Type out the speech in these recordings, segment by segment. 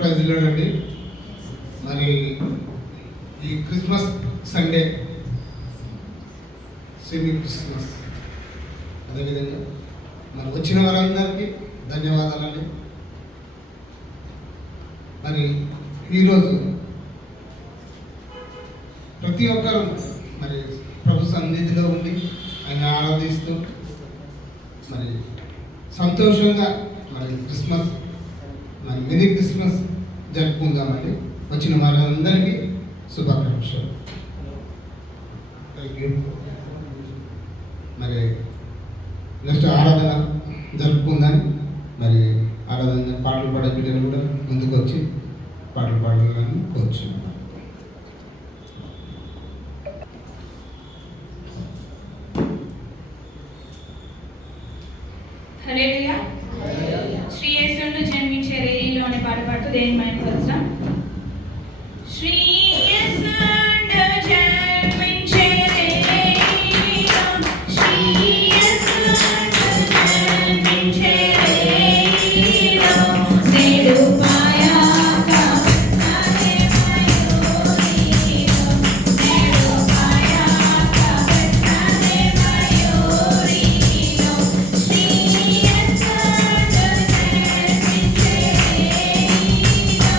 ప్రజలండి, మరి ఈ Christmas Sunday, semi Christmas, అదేవిధంగా మరి వచ్చిన వారందరికీ ధన్యవాదాలండి. మరి ఈరోజు ప్రతి ఒక్కరు మరి ప్రభు సన్నిధిలో ఉండి ఆయన ఆరాధిస్తూ మరి సంతోషంగా మరి క్రిస్మస్, మరి మినీ క్రిస్మస్ జరుపుకుందామండి. వచ్చిన వారందరికీ శుభాకాంక్షలు. Thank you. మరి నెక్స్ట్ ఆరాధన జరుపుకుందని మరి ఆరాధన పాటలు పాడే బిడ్డలు కూడా ముందుకు వచ్చి పాటలు పాడాలని కోరుచున్నాను. హల్లెలూయా. శ్రీ యేసును జన్మించే రేయిలో అనే పాట పాడుతూ దేని మహిమపరుస్తాం. శ్రీ యేసును జన్మించే రేయిలో, శ్రీ యేసును జన్మించే రేయిలో, నేడు పాయాక అనే మయూరిలో, నేడు పాయాక అనే మయూరిలో, శ్రీ యేసును జన్మించే రేయిలో,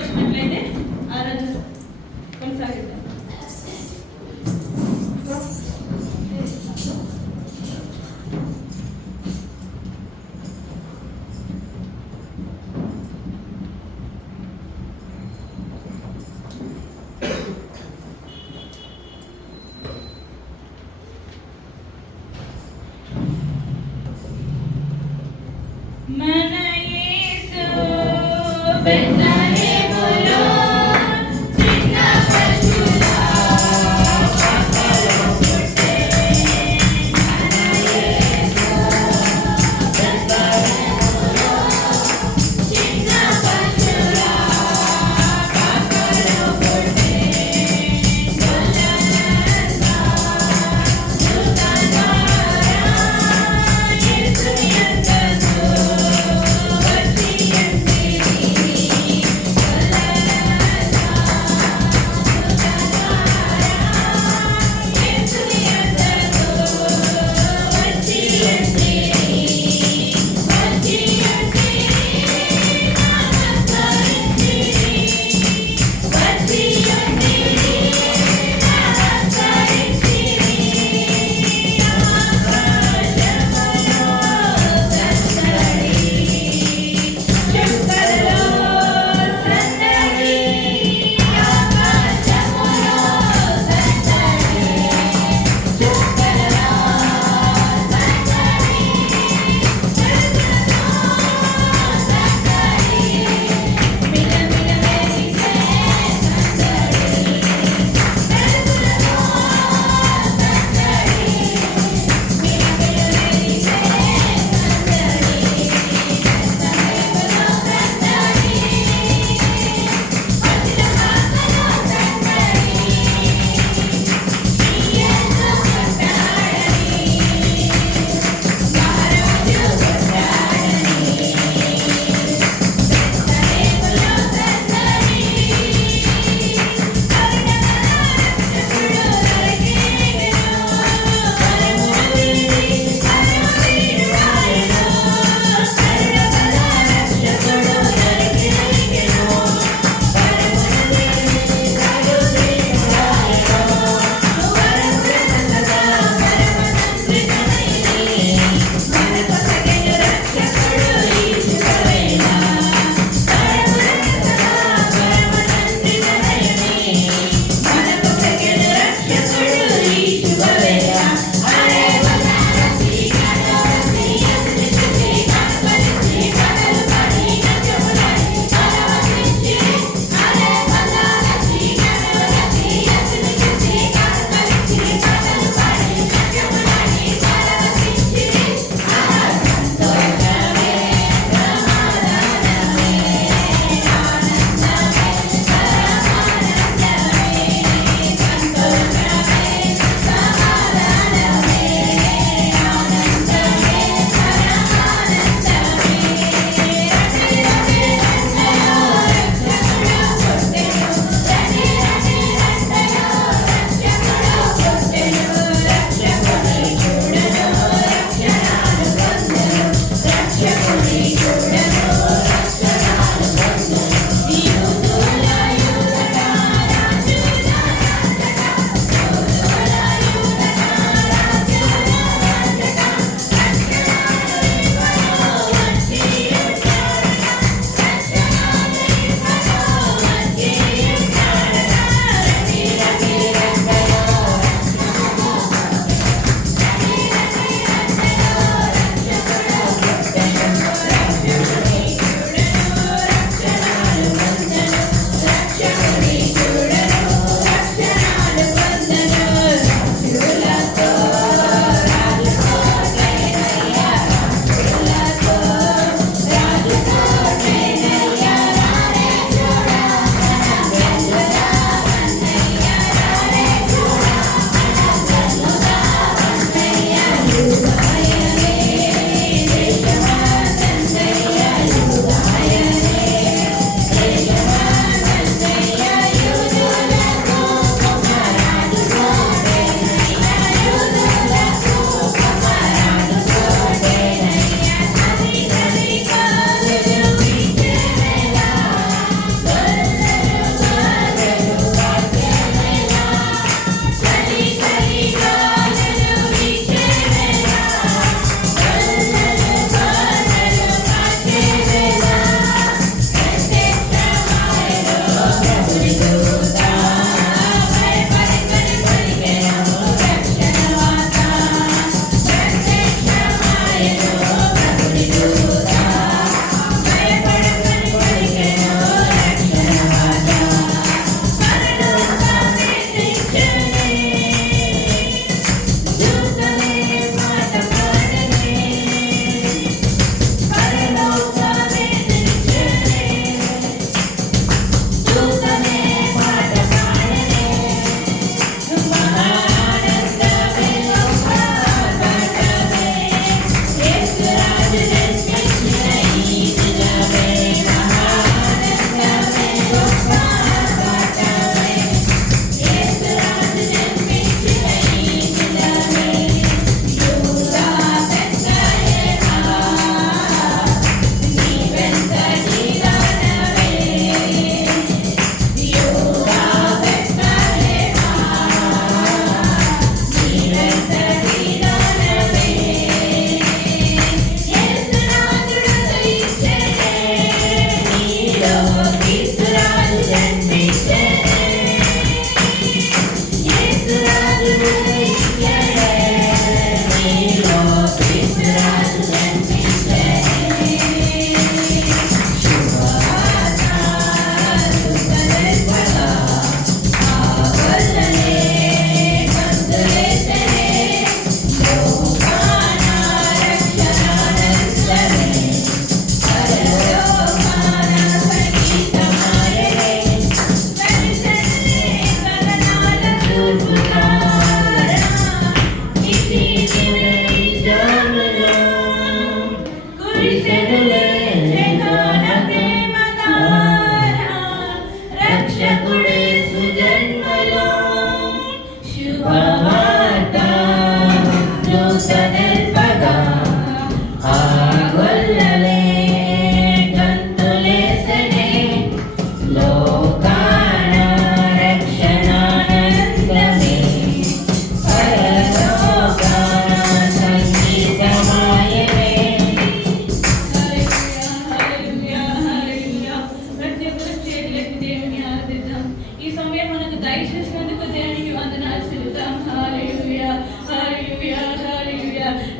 వచ్చినట్లయితే ఆరాధన కొనసాగిద్దాం. మన యేసు బెత్లెహేములో చిన్న పశువులా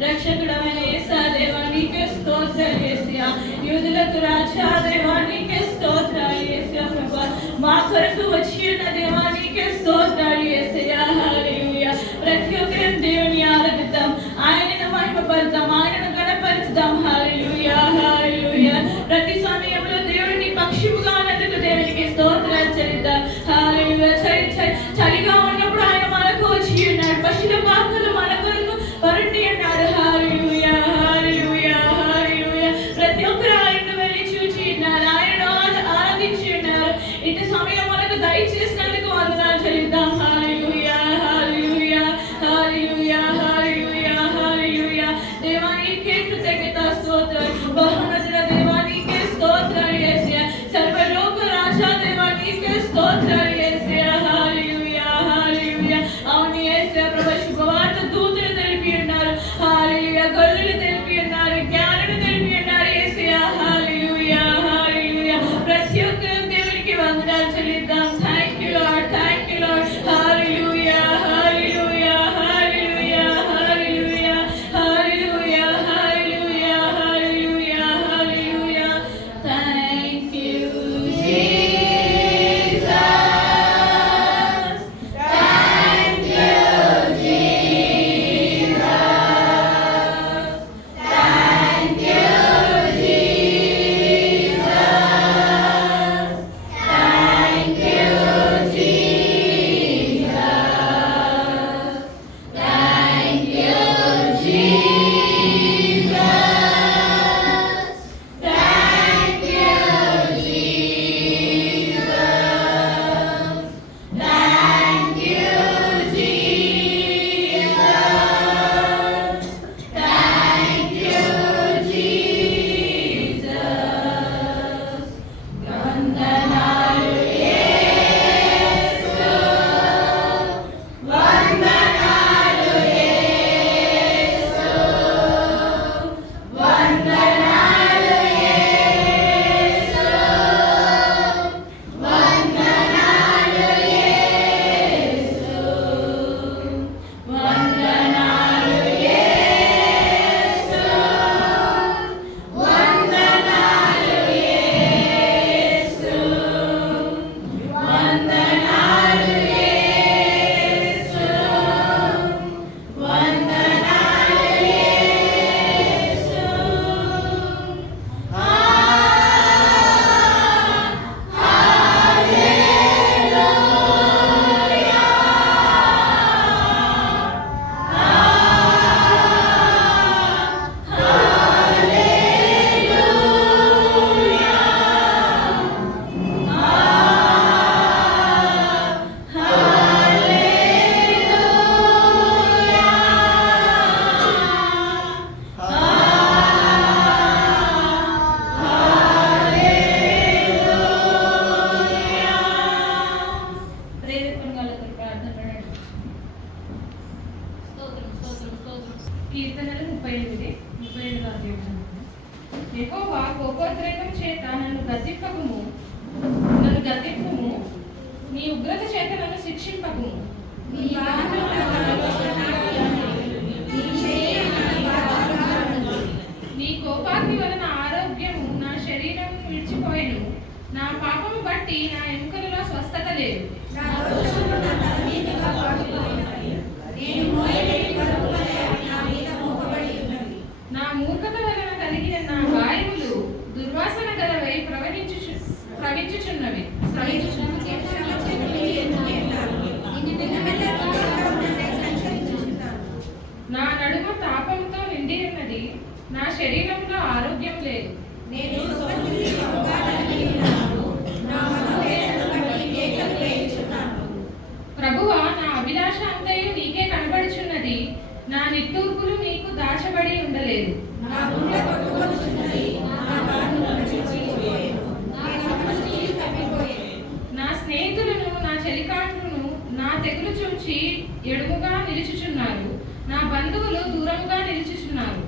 రక్షకుడమైన యేసా దేవా నీకే స్తోత్రాలు యేసయ్యా. యూదులకు రాజా దేవా నీకే స్తోత్రాలు యేసయ్యా. ప్రభువా మా కొరకు వచ్చి ఉన్న దేవా నీకే స్తోత్రాలు యేసయ్యా. హల్లెలూయా. ప్రతి ఒక్కరం దేవుని ఆరాధిద్దాం, ఆయనను మహిమపరుద్దాం, ఆయనను గణపరుద్దాం. హల్లెలూయా హల్లెలూయా. ప్రతి సమయంలో దేవుని పక్షముగా ఉన్నందుకు దేవునికి స్తోత్రాలు చెల్లిద్దాం. హల్లెలూయా. చలిగా ఉన్నప్పుడు ఆయన మనకు వచ్చి ఉన్నాడు, పశుల పాకలు మన కొరకు పరుండి ఉన్నాడు. హల్లెలూయా హల్లెలూయా హల్లెలూయా. ప్రతి ఒక్కరు ఆయనను వెళ్ళి చూచి ఉన్నారు, ఆయనను ఆరాధించి ఉన్నారు. ఇంటి సమయం మనకు దయచేసినందుకు వందనాలు చెల్లిద్దాం. హల్లెలూయా హల్లెలూయా హల్లెలూయా హల్లెలూయా హల్లెలూయా. దేవా నీకే కృతజ్ఞత స్తోత్రాలు. బహుమతుల దేవా నీకే స్తోత్రాలు యేసయ్యా. సర్వలోక రాజా దేవా నీకే స్తోత్రాలు యేసయ్యా. హల్లెలూయా హల్లెలూయా. అవును యేసయ్యా ప్రభువా, శుభవార్త దూతలు తెలిపి ఉన్నారు. హల్లెలూయా. గొర్రెలు తెలిపి ఉన్నారు, జ్ఞానులు తెలిపి ఉన్నారు యేసయ్యా. హల్లెలూయా హల్లెలూయా. ప్రతి ఒక్కరు దేవునికి వందనాలు చెల్లిద్దాం. Thank you Lord, thank you Lord. Hallelujah hallelujah hallelujah hallelujah hallelujah hallelujah hallelujah hallelujah. Thank you Jesus. Thank you Jesus. Thank you Jesus. Thank you నిర్లక్ష్యింపకు. నీ కోపాగ్ని వలన ఆరోగ్యము నా శరీరం విడిచిపోయెను. నా పాపము బట్టి నా ఎముకలలో స్వస్థత లేదు. నా మూర్ఖత వలన కలిగిన నా గాయములు దుర్వాసన గలవై ప్రవహించుచున్నవి. నా నడుమ తాపంతో నిండి ఉన్నది. నా శరీరంలో ఆరోగ్యం లేదు. ప్రభువా, నా అభిలాష అంతయు నీకే కనబడుచున్నది. నా నిట్టూర్పులు నీకు దాచబడి ఉండలేదు. నా స్నేహితులను నా చెలికాండ్రును నా తెగులు చూచి ఎడుముగా నిలుచుచున్నారు. నా బంధువులు దూరంగా నిలుచుచున్నారు.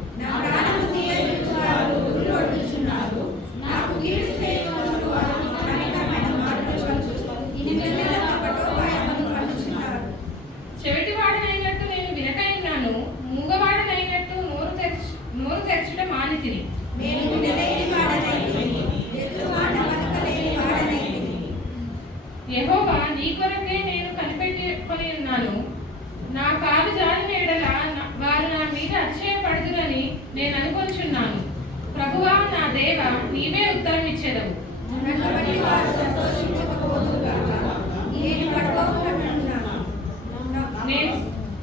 చెవిటివాడనైనట్టు నేను వినకైనాను. మూగవాడనైనట్టు నోరు తెరచడం మానితిని. యెహోవా, నీ కొరకే నేను కనిపెట్టుకొని ఉన్నాను. నా కాలు జారిన ఎడల వారు నా మీద అతిశయపడుదురని నేను అనుకొంచున్నాను. ప్రభువా, నా దేవ, నీవే ఉత్తరం ఇచ్చేదవు.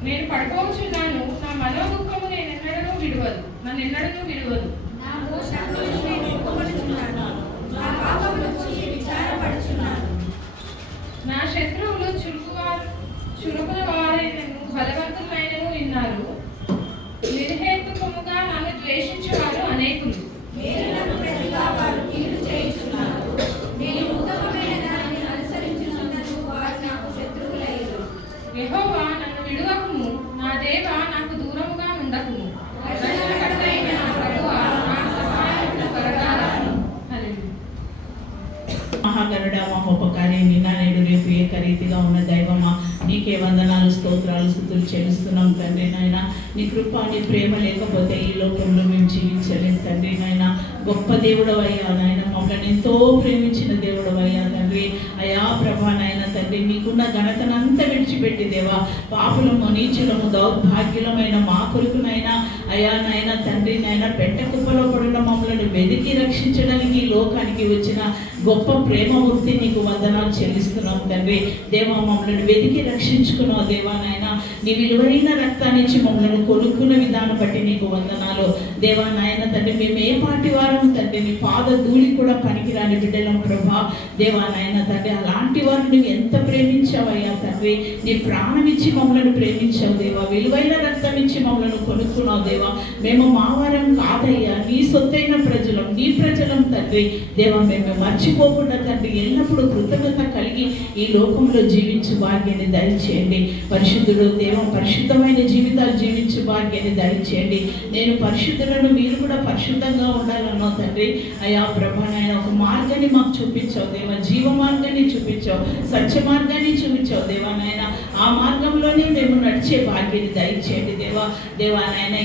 నేను పడుకోవచ్చున్నాను. నా మనోదుఃఖము నన్నెన్నడూ విడువదు. నా శత్రువులు చురుకుల వారైనను బలవంతులైనను విన్నారు. నిర్హేతుకముగా నన్ను ద్వేషించేవారు అనేకులు. యెహోవా, నన్ను విడువకుము. నా దేవ, నాకు దూరముగా ఉండకుము. రక్షణకర్తయైన నా ప్రభువా, నా సహాయమునకు త్వరగా రాము. హల్లెలూయా. మహాగరుడ, మహోపకారి, నిన్న నేడు రేపు ఏకరీతిగా ఉన్న దైవమా, నీకే వందనాలు, స్తోత్రాలు, స్తుతులు చెల్లిస్తున్నాం తండ్రి. నాయన, నీ కృప, నీ ప్రేమ లేకపోతే ఈ లోకంలో మేము జీవించలేం తండ్రి. నాయన, గొప్ప దేవుడు అయ్యా నాయన, మమ్మల్ని ఎంతో ప్రేమించిన దేవుడు అయ్యా తండ్రి. అయా ప్రభా నాయన తండ్రి, నీకున్న ఘనతనంతా విడిచిపెట్టి దేవా, పాపులము, నీచులము, దౌర్భాగ్యులమైన మా కొరకునైనా అయా నాయన తండ్రి నాయన, పెట్ట కుప్పలో పడిన మమ్మల్ని వెతికి రక్షించడానికి ఈ లోకానికి వచ్చిన గొప్ప ప్రేమమూర్తి నీకు వందనాలు చెల్లిస్తున్నాం తండ్రి. దేవా, మమ్మల్ని వెతికి రక్షించుకున్నావు దేవా నాయన. నీ విలువైన రక్తాన్నిచ్చి మమ్మల్ని కొనుక్కున్న విధానం బట్టి నీకు వందనాలు దేవా నాయన తండ్రి. మేము ఏ పాటి వారం తండ్రి, నీ పాద ధూళి కూడా పనికిరాని బిడ్డలం ప్రభా దేవా నాయన తండ్రి. అలాంటి వారు నువ్వు ఎంత ప్రేమించావయ్యా తండ్రి. నీ ప్రాణం ఇచ్చి మమ్మల్ని ప్రేమించావు దేవా. విలువైన రక్తం ఇచ్చి మమ్మల్ని కొనుక్కున్నావు దేవా. మేము మావారం కాదయ్యా, నీ సొత్తైన ప్రజలం, నీ ప్రజలం తండ్రి. దేవా, మేము మర్చిపోకుండా తండ్రి ఎల్లప్పుడూ కృతజ్ఞత కలిగి ఈ లోకంలో జీవించు భాగ్యాన్ని దయచేయండి. పరిశుద్ధుడు దేవా, పరిశుద్ధమైన జీవితాలు జీవించు భాగ్యాన్ని దయచేయండి. నేను పరిశుద్ధులను, మీరు కూడా పరిశుద్ధంగా ఉండాలన్నావు తండ్రి. అయా ప్రభా నాయన, ఒక మార్గాన్ని మాకు చూపించావు దేవా. జీవ మార్గాన్ని చూపించావు, సత్య మార్గాన్ని చూపించావు దేవా నాయన. ఆ మార్గంలోనే మేము నడిచే భాగ్యాన్ని దయచేయండి దేవా. దేవా నాయన,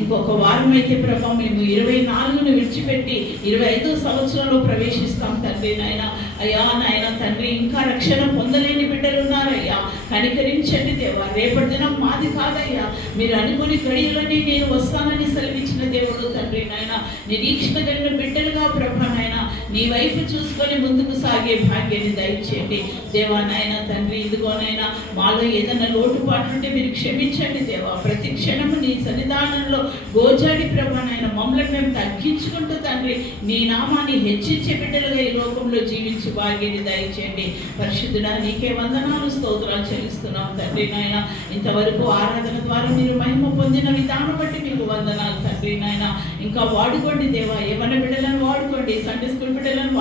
ఇంకొక వారం అయితే ప్రభా మేము 24ను విడిచిపెట్టి 25వ సంవత్సరంలో ప్రవేశిస్తాం తండ్రి నాయన. అయ్యా నాయన తండ్రి, ఇంకా రక్షణ పొందలేని బిడ్డలు ఉన్నారయ్యా, కనికరించండి దేవా. రేపటి దినం మాది కాదయ్యా, మీరు అనుకుని గడియలని నేను వస్తానని సెలవిచ్చిన దేవుడు తండ్రి నాయన. నిరీక్షణ కలిగిన బిడ్డలుగా ప్రభా నాయన, నీ వైపు చూసుకొని ముందుకు సాగే భాగ్యాన్ని దయచేయండి దేవా నాయన తండ్రి. ఇదిగోనైనా మాలో ఏదైనా లోటుపాటు ఉంటే మీరు క్షమించండి దేవా. ప్రతి క్షణము నీ సన్నిధానంలో గోజాడి ప్రభా నాయన, మమ్మల్ని మేము తగ్గించుకుంటూ తండ్రి నీ నామాన్ని హెచ్చించే బిడ్డలుగా ఈ లోకంలో జీవించి భాగ్యాన్ని దయచేయండి. పరిశుద్ధుడా, నీకే వందనాలు, స్తోత్రాలు చెల్లిస్తున్నాం తండ్రి నాయన. ఇంతవరకు ఆరాధన ద్వారా మీరు మహిమ పొందిన విధానం బట్టి మీకు వందనాలు తండ్రి నాయన. ఇంకా వాడుకోండి దేవా, ఏమన్నా బిడ్డలను వాడుకోండి, సండే స్కూల్ బిడ్డలను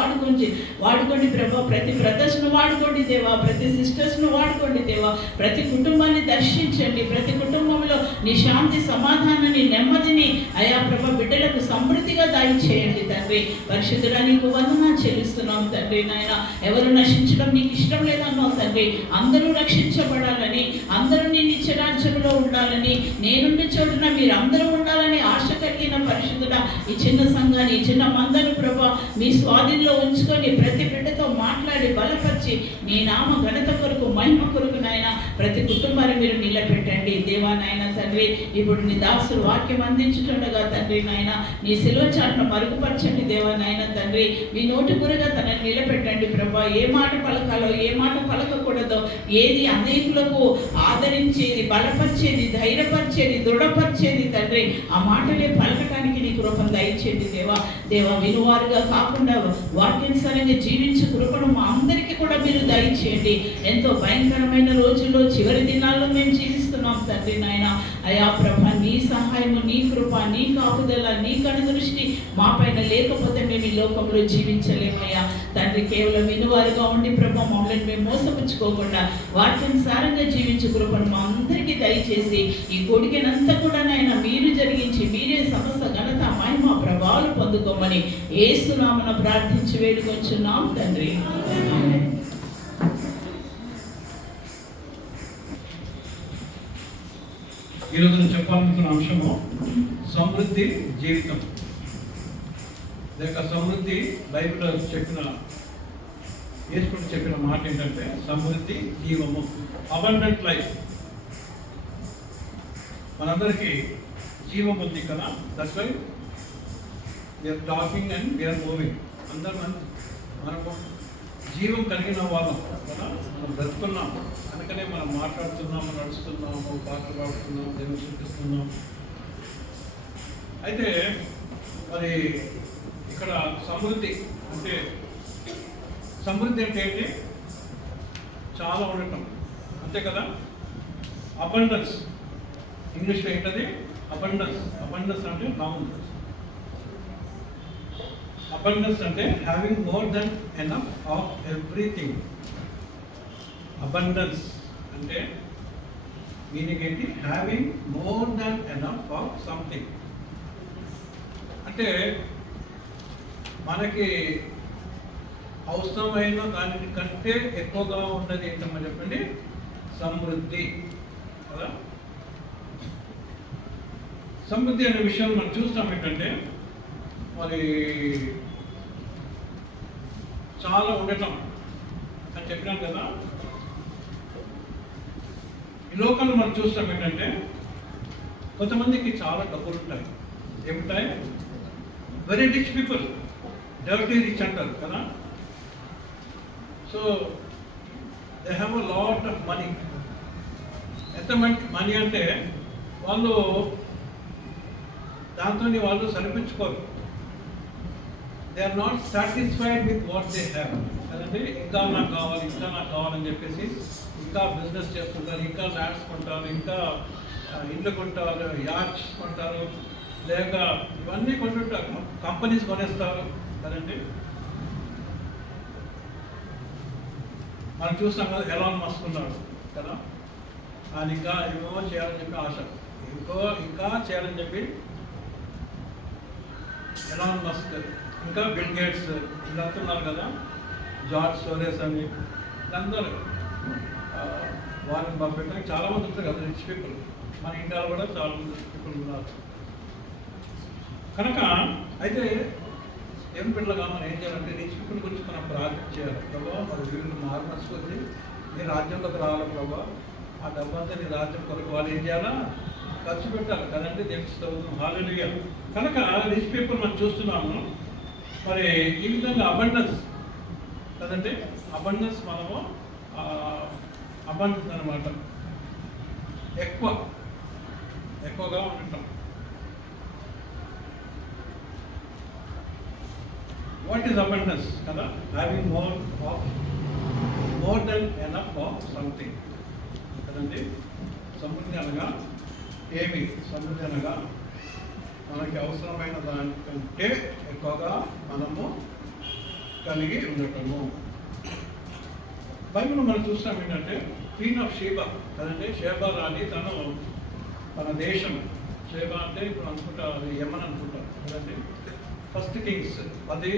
వాడుకోండి ప్రభా. ప్రతి బ్రదర్స్ను వాడుకోండి దేవా, ప్రతి సిస్టర్స్ను వాడుకోండి దేవా. ప్రతి కుటుంబాన్ని దర్శించండి. ప్రతి కుటుంబంలో నీ శాంతి, సమాధానాన్ని, నెమ్మదిని అయా ప్రభా బిడ్డలకు సమృద్ధిగా దయచేయండి తండ్రి. పరిశుద్ధుడా, నీకు వందనాలు చెల్లిస్తున్నాం తండ్రి నాయన. ఎవరు నశించడం నీకు ఇష్టం లేదన్నావు తండ్రి. తండ్రి అందరూ రక్షించబడాలని, అందరూ నీ నిత్యరాజ్యంలో ఉండాలని, నేనుండే చోటున మీరు అందరూ ఉండాలని ఆశ కలిగిన పరిశుద్ధుడా ఈ చిన్న సంఘాన్ని, ఈ చిన్న మందను ప్రభా మీ స్వాధీనంలో ఉంచుకొని ప్రతి బిడ్డతో మాట్లాడి బలపరిచి నీ నామ ఘనత కొరకు, మహిమ కొరకు నాయన ప్రతి కుటుంబాన్ని మీరు నిలబెట్టండి దేవా. నాయన తండ్రి, ఇప్పుడు నీ దాసులు వాక్యం అందించుతుండగా తండ్రి నాయన నీ శిలువ చాటును మరుగుపరచండి దేవా. నాయన తండ్రి, మీ నోటి గురుగా తనని నిలబెట్టండి ప్రభా. ఏ మాట పలకాలో, ఏ మాట పలకకూడదో, ఏది అనేకులకు ఆదరించేది, బలపరిచేది, ధైర్యపరిచేది, దృఢపరిచేది తండ్రి ఆ మాటలే పలకటానికి నీ కృపను దయచేయండి దేవా. దేవా, వినువారుగా కాకుండా వాక్యానుసారంగా జీవించే కృపను మా అందరికీ కూడా మీరు దయచేయండి. ఎంతో భయంకరమైన రోజుల్లో, చివరి దినాల్లో మేము జీవిస్తున్నాం తండ్రి నాయన. అయా ప్రభా, నీ సహాయము, నీ కృప, నీ కాపుదల, నీ కనుదృష్టి మా పైన లేకపోతే మేము ఈ లోకంలో జీవించలేమయ్యా తండ్రి. కేవలం వినువారుగా ఉండి ప్రభా మమ్మల్ని మేము మోసపుచ్చుకోకుండా వాక్యానుసారంగా జీవించే కృపను మా అందరికీ దయచేసి ఈ కొడుకునంతా కూడా నాయన మీరు జరిగించి మీరే సమస్త ఘనత, మహిమ, ప్రభావాలు పొందుకోమని యేసు నామమున ప్రార్థించి వేడుకొంచున్నాం తండ్రి. ఈరోజు నేను చెప్పాలనుకున్న అంశము సమృద్ధి జీవితం లేక సమృద్ధి. బైబిల్లో యేసు చెప్పిన మాట ఏంటంటే సమృద్ధి జీవము, అబండెంట్ లైఫ్. మనందరికీ జీవం ఉంది కదా, that's why we are talking and we are moving. అందరూ మనకు జీవం కలిగిన వాళ్ళం కదా, మనం బ్రతుకున్నాం అందుకనే మనం మాట్లాడుతున్నాము, నడుస్తున్నాము, పాటలు పాడుతున్నాము, దేవుని చూపిస్తున్నాం. అయితే మరి ఇక్కడ సమృద్ధి అంటే ఏంటి? చాలా ఉండటం, అంతే కదా. అబండెన్స్ ఇంగ్లీష్లో ఏంటది? అబండెన్స్ అంటే నౌన్. అబండెన్స్ అంటే having more than enough of everything. Abundance అంటే మీనింగ్ ఏంటి? Having more than enough of something. అంటే మనకి అవసరమైన దానికంటే ఎక్కువగా ఉన్నది ఏంటమ్మా చెప్పండి? సమృద్ధి కదా. సమృద్ధి అనే విషయం మనం చూస్తాం ఏంటంటే మరి చాలా ఉండటం అని చెప్పినాం కదా. ఈ లోకంలో మనం చూస్తాం ఏంటంటే కొంతమందికి చాలా డబ్బులు ఉంటాయి. ఏముంటాయి? Very rich people, dirty rich అంటారు కదా. So they have a lot of money. ఎంత మనీ అంటే వాళ్ళు దాంతో వాళ్ళు సరిపించుకోరు. They are not satisfied with what they have కదండి. ఇంకా నాకు కావాలని చెప్పేసి ఇంకా బిజినెస్ చేస్తుంటారు, ఇంకా ల్యాండ్స్ కొంటారు, ఇంకా ఇండ్లు కొంటారు, యార్డ్స్ కొంటారు, లేక ఇవన్నీ కొంటుంటారు, కంపెనీస్ కొనేస్తారు కదండి. మనం చూస్తాం కదా, ఎలాన్ మస్క్ ఉన్నాడు కదా, ఆయన ఇంకా ఏమో చేయాలని చెప్పి ఆశ, ఇంకా చేయాలని చెప్పి ఎలాన్ మస్క్, ఇంకా బిల్ గేట్స్ వీళ్ళంతా ఉన్నారు కదా, జార్జ్ సోరెస్ అని వీళ్ళందరూ, వారెన్ బఫెట్ అని చాలామంది ఉంటారు కదా రిచ్ పీపుల్. మన ఇండియాలో కూడా చాలామంది రిచ్ పీపుల్ ఉన్నారు కనుక. అయితే ఏం పిల్లగా మనం ఏం చేయాలంటే రిచ్ పీపుల్ గురించి మనం ప్రార్థన చేయాలి. ప్రభావ మరి వీళ్ళు మార్మల్స్ వచ్చి నీ రాజ్యంలోకి రావాలి ప్రభావ, ఆ డబ్బంతా నీ రాజ్యం కొరకు వాళ్ళు ఏం చేయాలా? ఖర్చు పెట్టాలి కదండి. దేవుడు హల్లెలూయా. కనుక రిచ్ పీపుల్ మనం చూస్తున్నాము. మరి ఈ విధంగా అబండెన్స్ కదండి, అబండెన్స్ మనము అబండెన్స్ అనమాట, ఎక్కువగా ఉండటం. వాట్ ఈస్ అబండెన్స్ కదా? Having more than enough of something కదండి. సమృద్ధి అనగా ఏమి? సమృద్ధి అనగా మనకి అవసరమైన దానికంటే ఎక్కువగా మనము కలిగి ఉండటము. బైబిల్ మనం చూస్తాం ఏంటంటే క్వీన్ ఆఫ్ షేబా కదండి, షేబా రాణి తన దేశం, షేబా అంటే ఇప్పుడు అనుకుంటా అది యమన్ అనుకుంటాం కదండి. ఫస్ట్ కింగ్స్ 10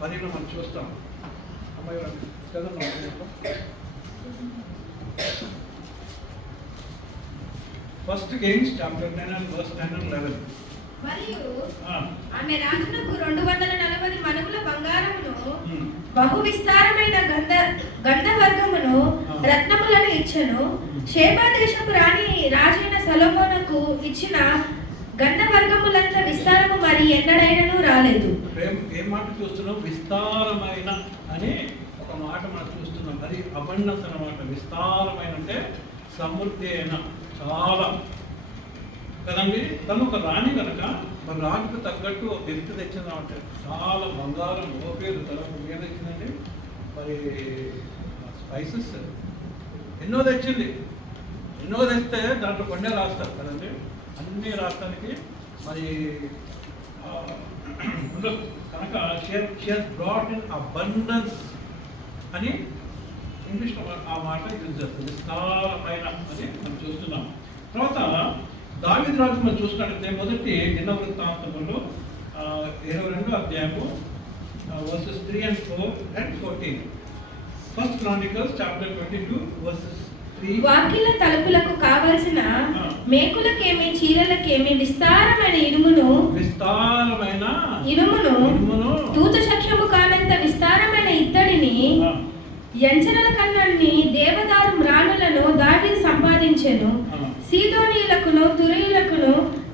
మనం చూస్తాం. అమ్మాయి చదవండి. 1 Kings chapter 10 and verse 10 and 11. మరియు Ah. ఆమె రాజునకు 240 మణుగుల బంగారమును Hmm. బహు విస్తారమైన గంధవర్గమును రత్నములను ఇచ్చెను. షేబా దేశపు రాజైన సొలొమోనుకు ఇచ్చిన గంధవర్గములంత విస్తారము మరి ఎన్నడైనను రాలేదు. ఏం మాట చూస్తున్నాం? విస్తారమైన అని ఒక మాట మనం చూస్తున్నాం. అది అబండన్స్ అన్నమాట. విస్తారమైన అంటే సమృద్ధి అయిన, చాలా కదండి. తను ఒక రాణి కనుక మరి రాజుకు తగ్గట్టు ఒక వ్యక్తి తెచ్చిందంటే చాలా బంగారం, ఓపేరు, తనకు ఏం తెచ్చిందండి? మరి స్పైసెస్ ఎన్నో తెచ్చింది. ఎన్నో తెస్తే దాంట్లో కొండే రాస్తారు కదండి. అన్ని రాష్ట్రానికి మరి ఉండదు కనుక she has brought in abundance అని ఇంగ్లీష్లో ఆ మాట యూజ్ చేస్తుంది. విస్తారమైన అని మనం చూస్తున్నాం. తర్వాత దావీదు రాజు మనం చూసినట్లయితే మొదటి దినవృత్తాంతములు 22వ అధ్యాయము verses 3 and 4 and 14. 1 Chronicles chapter 22 verses 3. వాకిళ్ళ తలుపులకు కావలసిన మేకులకేమి చీరలకేమి విస్తారమైన ఇనుమును తూత శక్యము కానంత విస్తారమైన ఇత్తడిని యంచనల కన్నన్ని దేవదారు మ్రాణులను దావీదు సంపాదించెను. సీదోనీయులకును తురయులకును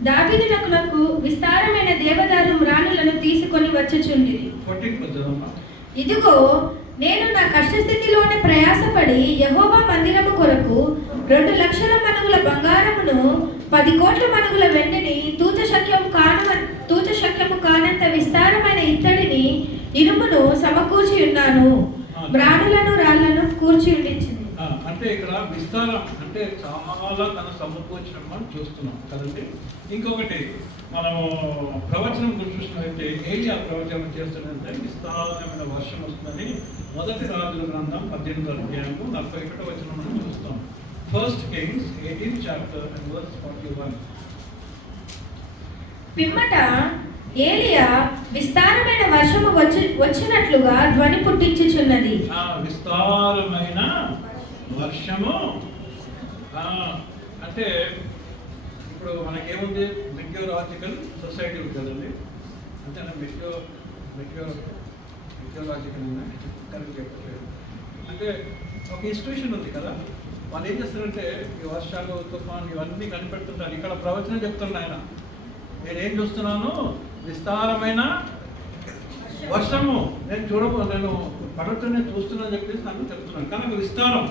దావీదునకు విస్తారమైన దేవదారు మ్రాణులను తీసుకొని వచ్చుచుండిరి. ఇదిగో నేను నా కష్టస్థితిలోనే ప్రయాసపడి యెహోవా మందిరము కొరకు 2 లక్షల మణుగుల బంగారమును 10 కోట్ల మణుగుల వెండిని తూచ శక్యము కానంత విస్తారమైన ఇత్తడిని ఇనుమును సమకూర్చి ఉన్నాను. మ్రాణులను రాళ్లను కూర్చి ఉండించింది. అంటే ఇక్కడ విస్తారం అంటే చాలా తన సమకూర్చడం మనం చూస్తున్నాం కదండి. ఇంకొకటి మనం ప్రవచనం గురించి చూసినట్లయితే ఏలియా ప్రవచనం చేస్తున్నదంటే విస్తారమైన వర్షం వస్తుందని మొదటి రాజుల గ్రంథం 18వ అధ్యాయము 41వ వచనం మనం చూస్తాం. 1 Kings 18th chapter and verse 41. పిమ్మట ఏలియా విస్తారమైన వర్షము వచ్చినట్లుగా ధ్వని పుట్టించుచున్నది. విస్తారమైన వర్షము అంటే ఇప్పుడు మనకేముంది? మెటియోలాజికల్ సొసైటీ ఉంది కదండి. అంటే మెటియోలాజికల్ కరెక్ట్ చెప్పలేదు. అంటే ఒక ఇన్స్టిట్యూషన్ ఉంది కదా. వాళ్ళు ఏం చేస్తారంటే ఈ వర్షాలు, తుఫాన్ ఇవన్నీ కనిపెడుతుంటారు. ఇక్కడ ప్రవచనం చెప్తున్నాను ఆయన, నేనేం చూస్తున్నాను? విస్తారమైన వర్షము నేను పడుతూనే చూస్తున్నాను చెప్పేసి నాకు చెప్తున్నాను. కనుక విస్తారం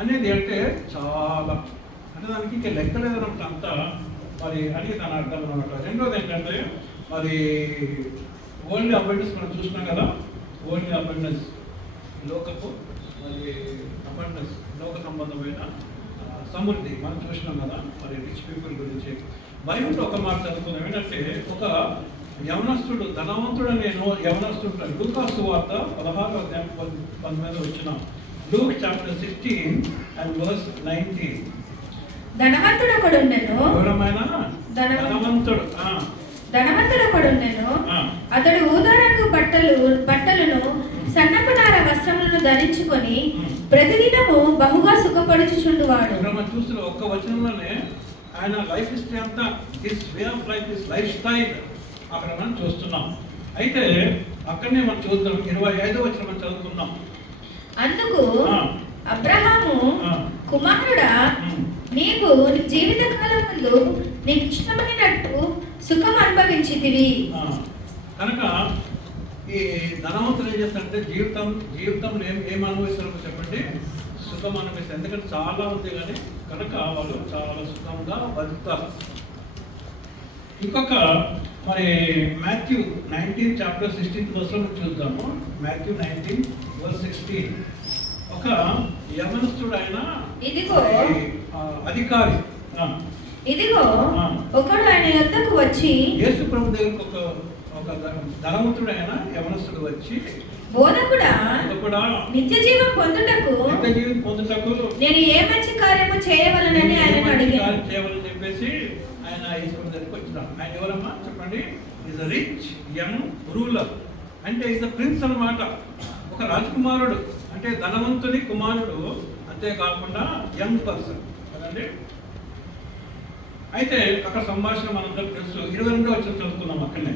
అనేది అంటే చాలా అంటే దానికి ఇంకా లెక్కలేదన్నమాట అంతా మరి అని దాని అర్థం అనమాట. రెండోది ఏంటంటే మరి ఓన్లీ అబండెన్స్ మనం చూసినాం కదా. ఓన్లీ అబండెన్స్ లోకపు మరి అబండెన్స్ లోక సంబంధమైన సమృద్ధి మనం చూసినాం కదా. మరి రిచ్ పీపుల్ గురించి బైబిల్లో ఒక మాట చదువుకున్నాం. ఏంటంటే ఒక యవనస్తుడు, ధనవంతుడు అనే యవనస్తుడు ఉంటాడు. లూకా సువార్త 16వ అధ్యాయం 19 వచ్చిన Luke chapter 16 and verse 19. ధనవంతుడు ఒకడుండెను. ధనవంతుడు ఒకడుండెను. అతడు ఊదా రంగు బట్టలను సన్నపు నార వస్త్రములను ధరించుకొని ప్రతిదినము బహుగా సుఖపడుచుచుండువాడు. మనం చూస్తున్న ఒక్క వచనంలోనే ఆయన లైఫ్ హిస్టరీ అంతా, his way of life, his life style అక్కడ మనం చూస్తున్నాం. అయితే అక్కడనే మనం చూద్దాం 25వ వచనం మనం చదువుకున్నాం. అందుకు అబ్రహాము, కుమారుడా, నీవు జీవితకాలం ముందు నీకు ఇష్టమైనట్టు సుఖం అనుభవించితివి. కనుక ఈ ధనవంతులు ఏం చేస్తారంటే జీవితంలో ఏం అనుభవిస్తారో చెప్పండి? సుఖం అనుభవిస్తారు. ఎందుకంటే చాలా ఉంది కానీ కనుక వాళ్ళు చాలా సుఖంగా బతుకుతారు. ఇంకొక మరి Matthew 19th chapter 16th verse చూద్దాము. మాథ్యూ 19:16. ఒక యవనస్తుడు ఆయన అధికారి ఇదిగో ఒకడు ఆయన యొద్దకు వచ్చి యేసు ప్రభు దగ్గరకు ఒక ధనవంతుడు ఆయన యవనస్తుడు వచ్చి, బోధకుడా, నిత్య జీవం పొందుటకు నేను ఏ మంచి కార్యము చేయవలనని ఆయన అడిగాను. చేయవలని చెప్పేసి ఆయన యేసు ప్రభు దగ్గరికి వచ్చినాడు. ఆయన ఎవరమ్మా చెప్పండి? Is a rich young ruler. అంటే ఈజ్ అ ప్రిన్స్ అన్నమాట. ఒక రాజకుమారుడు అంటే ధనవంతుని కుమారుడు, అంతేకాకుండా యంగ్ పర్సన్ కదండి. అయితే అక్కడ సంభాషణ మనందరూ తెలుసు. 22వ వచనం చదువుకున్నాం అక్కడనే.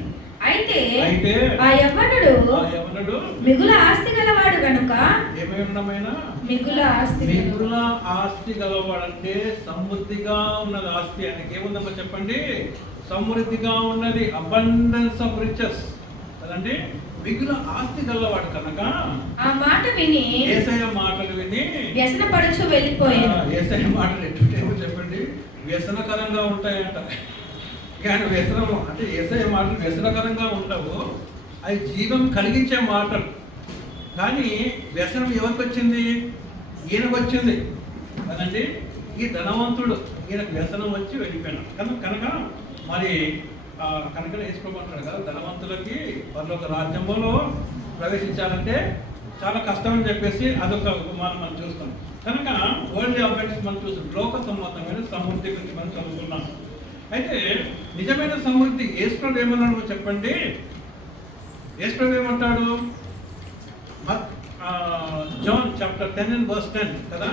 అయితే అయితే ఆ యవ్వనుడు మిగుల ఆస్తి గలవాడు గనుక ఏమై ఉండమైనా మిగుల ఆస్తి గలవాడంటే సమృద్ధిగా ఉన్నది ఆస్తి. ఆయనకి ఏముందమ్మా చెప్పండి? సమృద్ధిగా ఉన్నది, అబండెన్స్ ఆఫ్ రిచెస్ కదండి. మిగుల ఆస్తి గలవాడు కనుక ఆ మాట విని యేసయ్య మాటలు విని వ్యసనపడుచు వెళ్ళిపోయాడు. యేసయ్య మాటలు ఎట్టుటేమో చెప్పండి, వ్యసనకరంగా ఉంటాయంట. కానీ వ్యసనం అంటే యేసయ్య మాటలు వ్యసనకరంగా ఉండవు, అవి జీవం కలిగించే మాటలు. కానీ వ్యసనం ఎవరికి వచ్చింది? ఈయనకు వచ్చింది కదండి. ఈ ధనవంతుడు, ఈయనకు వ్యసనం వచ్చి వెళ్ళిపోయినాడు కనుక మరి కనుక వేసుకోమంటాడు కదా, ధనవంతులకి పరలోక రాజ్యంలో ప్రవేశించాలంటే చాలా కష్టం అని చెప్పేసి అదొక ఉపమానం మనం చూస్తాం. కనుక వరల్డ్ అఫైర్స్ మనం చూస్తాం, లోక సంబంధమైన సమృద్ధి గురించి మనం చదువుకున్నాం. అయితే నిజమైన సమృద్ధి యేసుప్రభు ఏమన్నాడు చెప్పండి? యేసుప్రభు ఏమంటాడు? జాన్ చాప్టర్ 10:10 కదా,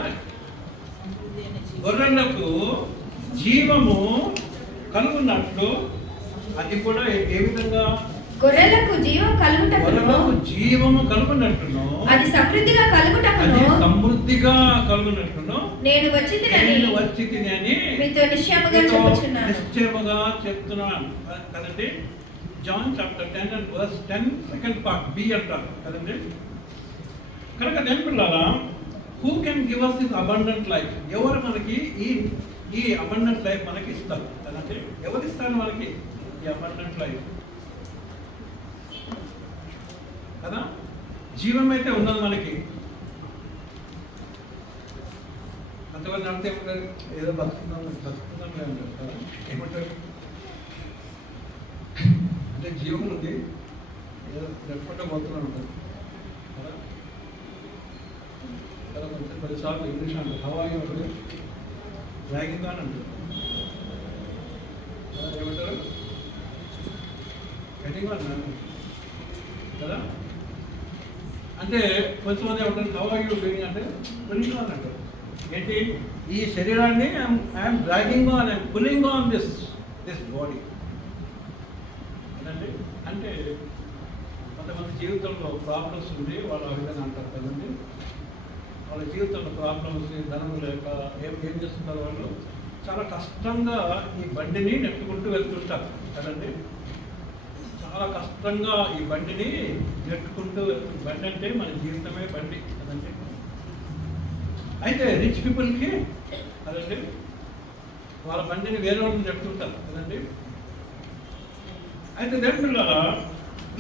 గొర్రెలకు జీవము కలుగున్నట్లు, అది కూడా ఏ విధంగా? గొర్రెలకు జీవము కలుగునట్టును, అది సమృద్ధిగా కలుగునట్టును నేను వచ్చి తిని మీతో నిశ్చయముగా చెప్తున్నాను కదండి. John chapter 10:10 second part B అంటారు కదండి. కనుక నేను పిల్లలా, who can give us this abundant life? ఎవరు మనకి ఈ అబండెంట్ లైఫ్ మనకి ఇస్తారు కదండి. ఎవరు ఇస్తారు మనకి ఈ అబండెంట్ లైఫ్ కదా? జీవం అయితే ఉన్నది మనకి. అంతవరకు అంటే ఏదో బతుకుందాం లేదు కదా, ఏమంటారు అంటే జీవం ఉంది, ఏదో జరుపుకుంటూ పోతున్నాను ఉంటారు కదా. కదా కొంచెం 10 సార్లు ఇంగ్లీష్ అంటారు, హవాయి ఉంటుంది, ర్యాగింగ్ అని అంటారు, ఏమంటారు గట్టిగా అన్నాను కదా. అంటే కొంతమంది ఏమంటారు హవాయి డూయింగ్ అంటే పుల్లింగ్ అని అంటారు. ఏంటి? ఈ శరీరాన్ని I'm dragging on, I'm pulling on this body అంటే. అంటే కొంతమంది జీవితంలో ప్రాబ్లమ్స్ ఉండి వాళ్ళు ఆ విధంగా అంటారు కదండి. వాళ్ళ జీవితంలో ప్రాబ్లమ్స్, ధనం లేక ఏం చేస్తుంటారు వాళ్ళు? చాలా కష్టంగా ఈ బండిని నెట్టుకుంటూ వెళ్తుంటారు కదండి. చాలా కష్టంగా ఈ బండిని నెట్టుకుంటూ బండి అంటే మన జీవితమే బండి కదండి. అయితే రిచ్ పీపుల్కి కదండి వాళ్ళ బండిని వేరే వాళ్ళని నెట్టుకుంటారు కదండి. అయితే దేవుళ్ళారా,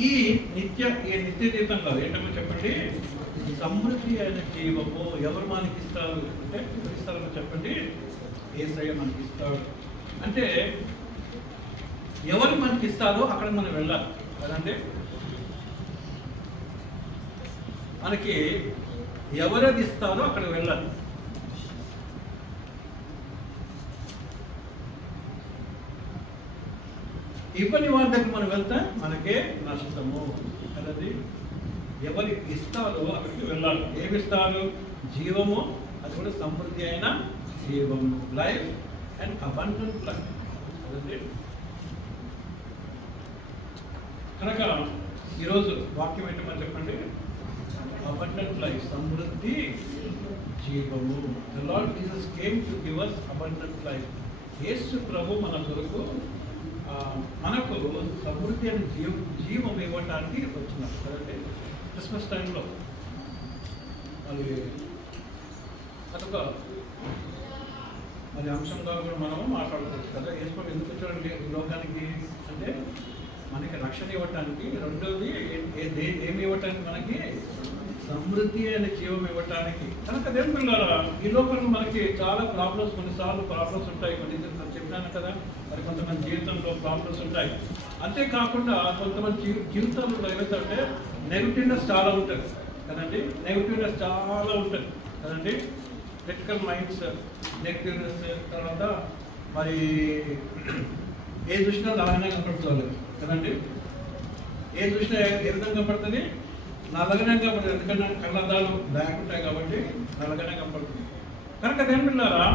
ఈ నిత్య జీవితంలో ఏంటమ్మో చెప్పండి, సమృద్ధి అయిన జీవము ఎవరు మనకి ఇస్తారు అంటే, ఎవరు ఇస్తారో చెప్పండి? యేసయ్య మనకి ఇస్తాడు. అంటే ఎవరు మనకి ఇస్తారో అక్కడ మనం వెళ్ళాలి కదండి. మనకి ఎవరేది ఇస్తారో అక్కడ వెళ్ళాలి. ఇవ్వని వారి దగ్గర మనం వెళ్తే మనకే నష్టము కదండి. ఎవరు ఇస్తారో అక్కడికి వెళ్ళాలి. ఏమి ఇస్తారు? జీవము, అది కూడా సమృద్ధి అయిన జీవము, లైఫ్ అండ్ అబండెంట్ లైఫ్ కదండి. కనుక ఈరోజు వాక్యం ఏంటో చెప్పండి? అబండెంట్ లైఫ్, సమృద్ధి జీవము. The Lord Jesus came to give us abundant life. Yesu ప్రభు మన కొరకు మనకు సమృద్ధి అని జీవం ఇవ్వటానికి వచ్చినారు కదండి. క్రిస్మస్ టైంలో మరి అదొక మరి అంశంగా కూడా మనము మాట్లాడుకోవచ్చు కదా. యేసు ప్రభు ఎందుకు వచ్చాడండి ఈ లోకానికి అంటే మనకి రక్షణ ఇవ్వటానికి, రెండోది ఏమి ఇవ్వటానికి? మనకి సమృద్ధి అనే జీవం ఇవ్వటానికి. కనుక దేవుళ్ళారా, ఈ లోపల మనకి చాలా ప్రాబ్లమ్స్, కొన్నిసార్లు ప్రాబ్లమ్స్ ఉంటాయి. కొన్ని చెప్పినాను కదా, మరి కొంతమంది జీవితంలో ప్రాబ్లమ్స్ ఉంటాయి. అంతేకాకుండా కొంతమంది జీవితంలో ఏమవుతుందంటే నెగిటివ్నెస్ చాలా ఉంటుంది కదండి. నెగిటివ్నెస్ చాలా ఉంటుంది కదండి. క్రిటికల్ మైండ్స్, నెగిటివ్నెస్, తర్వాత మరి ఏ చూసినా అలాగనే కనపడుతుంది కదండి. ఏ చూసినా ఏ విధంగా కనపడుతుంది? నల్లగానే కనపడుతుంది. ఎందుకంటే కళ్ళద్దాలు బ్లాక్ ఉంటాయి కాబట్టి నల్లగానే కనపడుతుంది. కనుక దేవుళ్ళారా,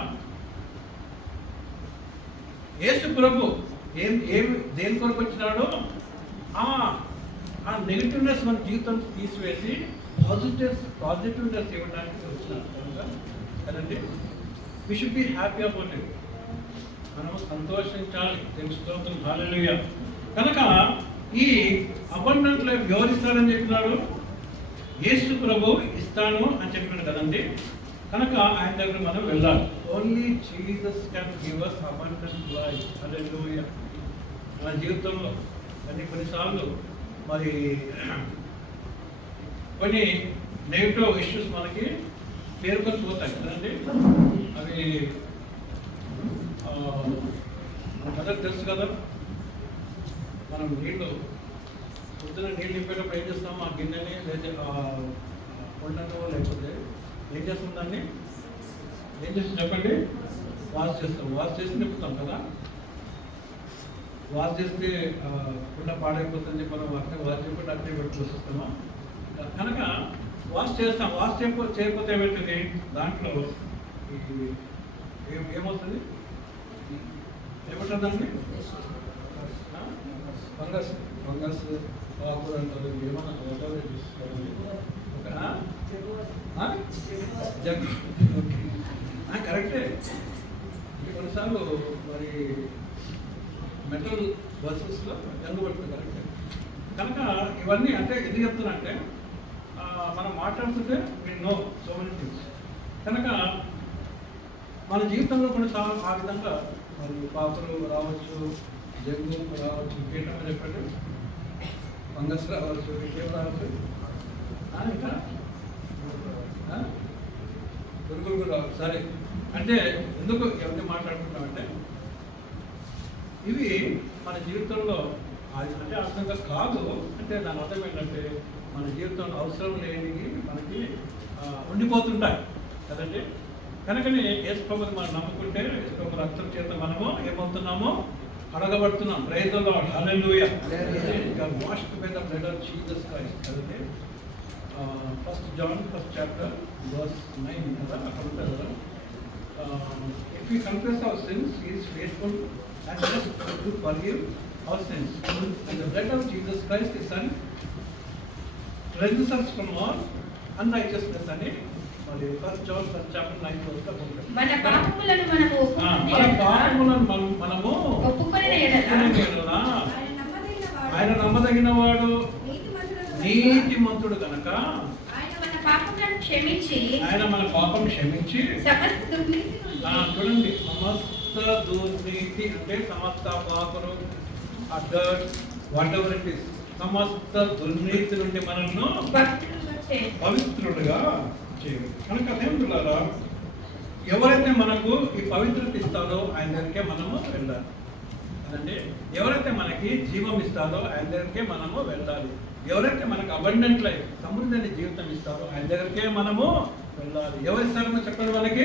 యేసు ప్రభు దేని కొరకు వచ్చినాడో ఆ నెగిటివ్నెస్ మన జీవితం తీసివేసి పాజిటివ్నెస్ ఇవ్వడానికి వచ్చినాడు కనుక కదండి. We should be happy about it. మనం సంతోషించాలి. తెలుసుకోవడం హల్లెలూయా. కనుక ఈ అబండెంట్ లైఫ్ ఎవరు ఇస్తారని చెప్పినాడు? యేసు ప్రభు ఇస్తాను అని చెప్పినాడు కదండి. కనుక ఆయన దగ్గర మనం వెళ్ళాలి. Only Jesus can give us abundant life. హల్లెలూయా. మన జీవితంలో కొన్నిసార్లు మరి కొన్ని నెగిటివ్ ఇష్యూస్ మనకి పేరుకొని పోతాయి కదండి. అవి మనకు తెలుసు కదా. మనం పొద్దున నీళ్ళు నింపేటప్పుడు ఏం చేస్తాము? ఆ గిన్నెని లేదా వంటను లేకపోతే ఏం చేస్తాం? దాన్ని ఏం చేస్తాం చెప్పండి? వాష్ చేస్తాం. వాష్ చేసి నింపుతాం కదా. వాష్ చేస్తే కుండ పాడైపోతుంది మనం అట్లా వాష్ చేయకుండా అట్లే పెట్టి వస్తామా? కనుక వాష్ చేస్తాం. వాష్ చేయకపోతే ఏమవుతుంది? దాంట్లో ఏమవుతుంది? ఏమంటుందండి? ఫంగస్ ఆకులు అంటారు. ఏమన్నా జగ్గు. కరెక్టే. కొన్నిసార్లు మరి మెటల్ బస్సెస్లో జంగు పడుతుంది. కరెక్టే. కనుక ఇవన్నీ అంటే ఎందుకు చెప్తున్నా అంటే మనం మాట్లాడుతుంటే we know so many things. కనుక మన జీవితంలో కొన్నిసార్లు ఆ విధంగా మరి పాపలు రావచ్చు, జంగు రావచ్చు, ఇంకేంటో చెప్పండి, ఫంగస్ రావచ్చు, ఇంకేం రావచ్చు, ఇంకా పురుగులు రావచ్చు. సరే, అంటే ఎందుకు ఎవరిని మాట్లాడుకుంటామంటే ఇవి మన జీవితంలో అంటే అర్థంగా కాదు. అంటే దాని అర్థం ఏంటంటే మన జీవితంలో అవసరం లేనివి మనకి ఉండిపోతుంటాయి కదండి. కనుకనే యేసు ప్రభువుని మనం నమ్ముకుంటే యేసు ప్రభు రక్తం చేత మనము ఏమవుతున్నామో అడగబడుతున్నాం. Praise the Lord. Hallelujah. Washed by the blood of Jesus Christ కదండి. 1 John 1st chapter verse 9 కదా అక్కడ ఉంటుంది కదా. If we confess our sins, he is faithful and just to forgive our sins. And the blood of Jesus Christ, his son, cleanses us from all unrighteousness అని మరి 1 John 1st chapter 9 verse లో ఉంటుంది. మన పాపములను మనము ఒప్పుకొనిన ఎడల ఆయన నమ్మదగిన వాడు నీతిమంతుడు కనుక ఆయన మన పాపములను క్షమించి చూడండి, సమస్త దుర్నీతి అంటే సమస్త పాపలు order what ever it is, సమస్త దుర్నీతి నుండి మనల్ని పవిత్రుడుగా చేయదు. కనుక దేవులారా, ఎవరైతే మనకు ఈ పవిత్రత ఇస్తారో ఆయన దగ్గరికే మనము వెళ్ళాలి కదండి. ఎవరైతే మనకి జీవం ఇస్తారో ఆయన దగ్గరికే మనము వెళ్ళాలి. ఎవరైతే మనకు అబండెంట్ లైఫ్ సమృద్ధి జీవితం ఇస్తారో ఆయన దగ్గరికే మనము వెళ్ళాలి. ఎవరు ఇస్తారో చెప్పండి? మనకి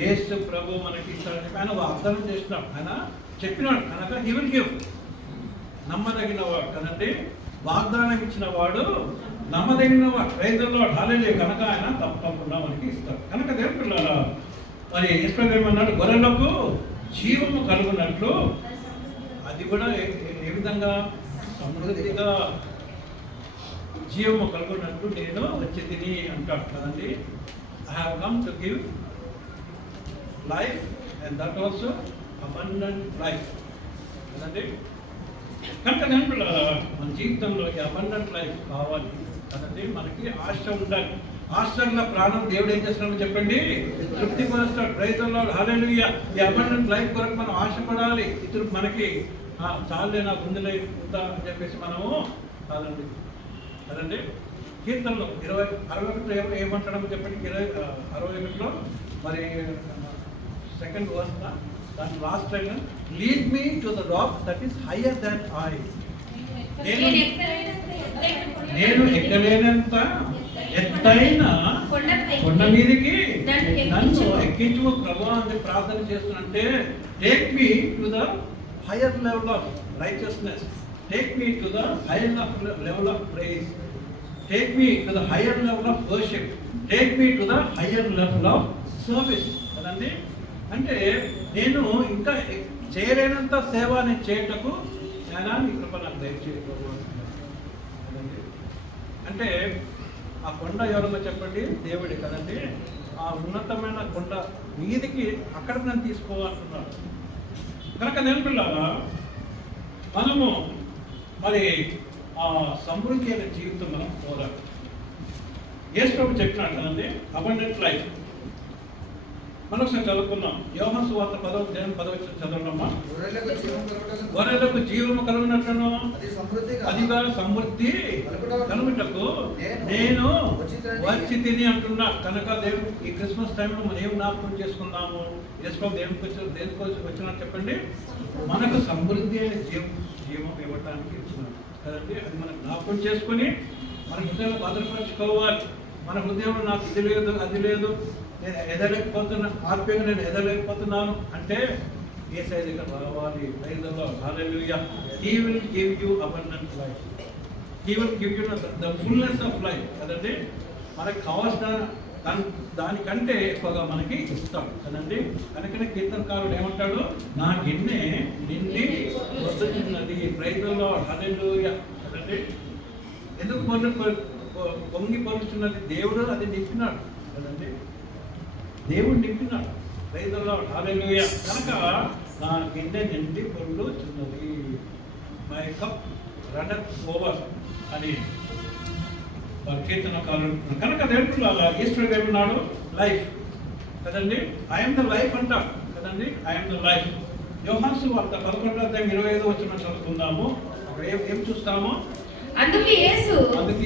యేసు ప్రభు మనకి ఇస్తారని చెప్పి ఆయన వాగ్దానం చేస్తున్నాడు. ఆయన చెప్పినాడు కనుక హీ విల్ గివ్. నమ్మదగిన వాడు కదండి, వాగ్దానం ఇచ్చిన వాడు నమ్మదగిన వాడు. Praise the Lord. హల్లెలూయా. కనుక ఆయన తప్పకుండా మనకి ఇస్తాడు. కనుక దేవుని పిల్లలారా, మరి యేసు ఏమన్నాడు? గొర్రెలకు జీవము కలుగునట్లు అది కూడా ఏ విధంగా సమృద్ధిగా జీవము కలుగునట్లు నేను వచ్చి తిని అంటాడు కదండి. I have come to give life and that also abundant life కదండి. కనుక మన జీవితంలో ఈ అబండెంట్ లైఫ్ కావాలి కదండి. మనకి ఆశ ఉండాలి. ఆశల ప్రాణం దేవుడు ఏం చేస్తున్నాడో చెప్పండి? తృప్తిపరుస్తాడు. Praise the Lord. హల్లెలూయా. ఈ అబండెంట్ లైఫ్ కొరకు మనం ఆశపడాలి. ఇతరు మనకి చాలే నాకు ఉందిలే ఉందా అని చెప్పేసి మనము కాదండి కదండి. కీర్తనలో 61 ఏమంటాడో చెప్పండి. 61లో మరి సెకండ్ వర్స్ దాని last line, lead me to the rock that is higher than I. నేను ఎక్కలేనంత ఎత్తైన కొండ మీదకి నన్ను ఎక్కించు ప్రభువా అని ప్రార్థన చేస్తున్నంటే, take me to the higher level of righteousness, take me to the higher level of praise, take me to the higher level of worship, take me to the higher level of service కదండి. అంటే నేను ఇంకా చేయలేనంత సేవ నేను చేయటకు నాయనా నీ కృప నాకు దయచేయి ప్రభు అంటున్నాను. కదండి. అంటే ఆ కొండ ఎవరో చెప్పండి, దేవుడి కదండి. ఆ ఉన్నతమైన కొండ మీదికి అక్కడికి నన్ను తీసుకోవాలనుకున్నాడు. కనుక నేను పిల్లలా మనము మరి ఆ సమృద్ధి అనే జీవితం మనం కోరాలి. యేసు ప్రభు చెప్పినాడు కదండి, అబండెంట్ లైఫ్. మనం ఒకసారి చదువుకున్నాం. యోహాను సువార్త 10వ చదవడమ్మా. గొర్రెలకు జీవము కలుగునట్లును అదిగా సమృద్ధి కలుగుటకు నేను వచ్చి తిని అంటున్నా. కనుక దేవుడు ఈ క్రిస్మస్ టైంలో మనం ఏం జ్ఞాపకం చేసుకున్నాము? యేసు ప్రభు దేనికి వచ్చినా చెప్పండి, మనకు సమృద్ధి అనే జీవం ఇవ్వటానికి ఇచ్చినాడు కదండి. అది మనం జ్ఞాపకం చేసుకుని మన హృదయంలో భద్రపరచుకోవాలి. మన హృదయంలో నాకు ఇది లేదు అది లేదు, నేను ఎదలేకపోతున్నా, ఆత్మీయంగా నేను ఎదలేకపోతున్నాను అంటే యేసయ్య దగ్గర రావాలి. ప్రైజ్లో hallelujah. He will give you abundant life. He will give you the fullness of life కదండి. మనకు కావాల్సిన దానికంటే ఎక్కువగా మనకి ఇస్తాడు కదండి. కనుకనే కీర్తనకారుడు ఏమంటాడు, నా గిన్నె నిండి వస్తున్నది. ప్రైజ్లో హల్లెలూయా కదండి. ఎందుకు పొంగి పొలుస్తున్నది? దేవుడు అది నింపినాడు కదండి. దేవుడు నింపినాడు. ప్రైజ్లో హల్లెలూయా. కనుక నా గిన్నె నిండి పొర్లుచున్నది, మై కప్ రన్నెత్ ఓవర్ అని కీర్తనకారుడు. కనుక దేవుడు ఈశ్వరుడు ఏమన్నాడు? లైఫ్ కదండి. ఐఎమ్ ద లైఫ్ అంటాడు కదండి. I'm the life. యోహాను సువార్త 11:25 చదువుకుందాము. ఏం చూస్తాము? అందుకు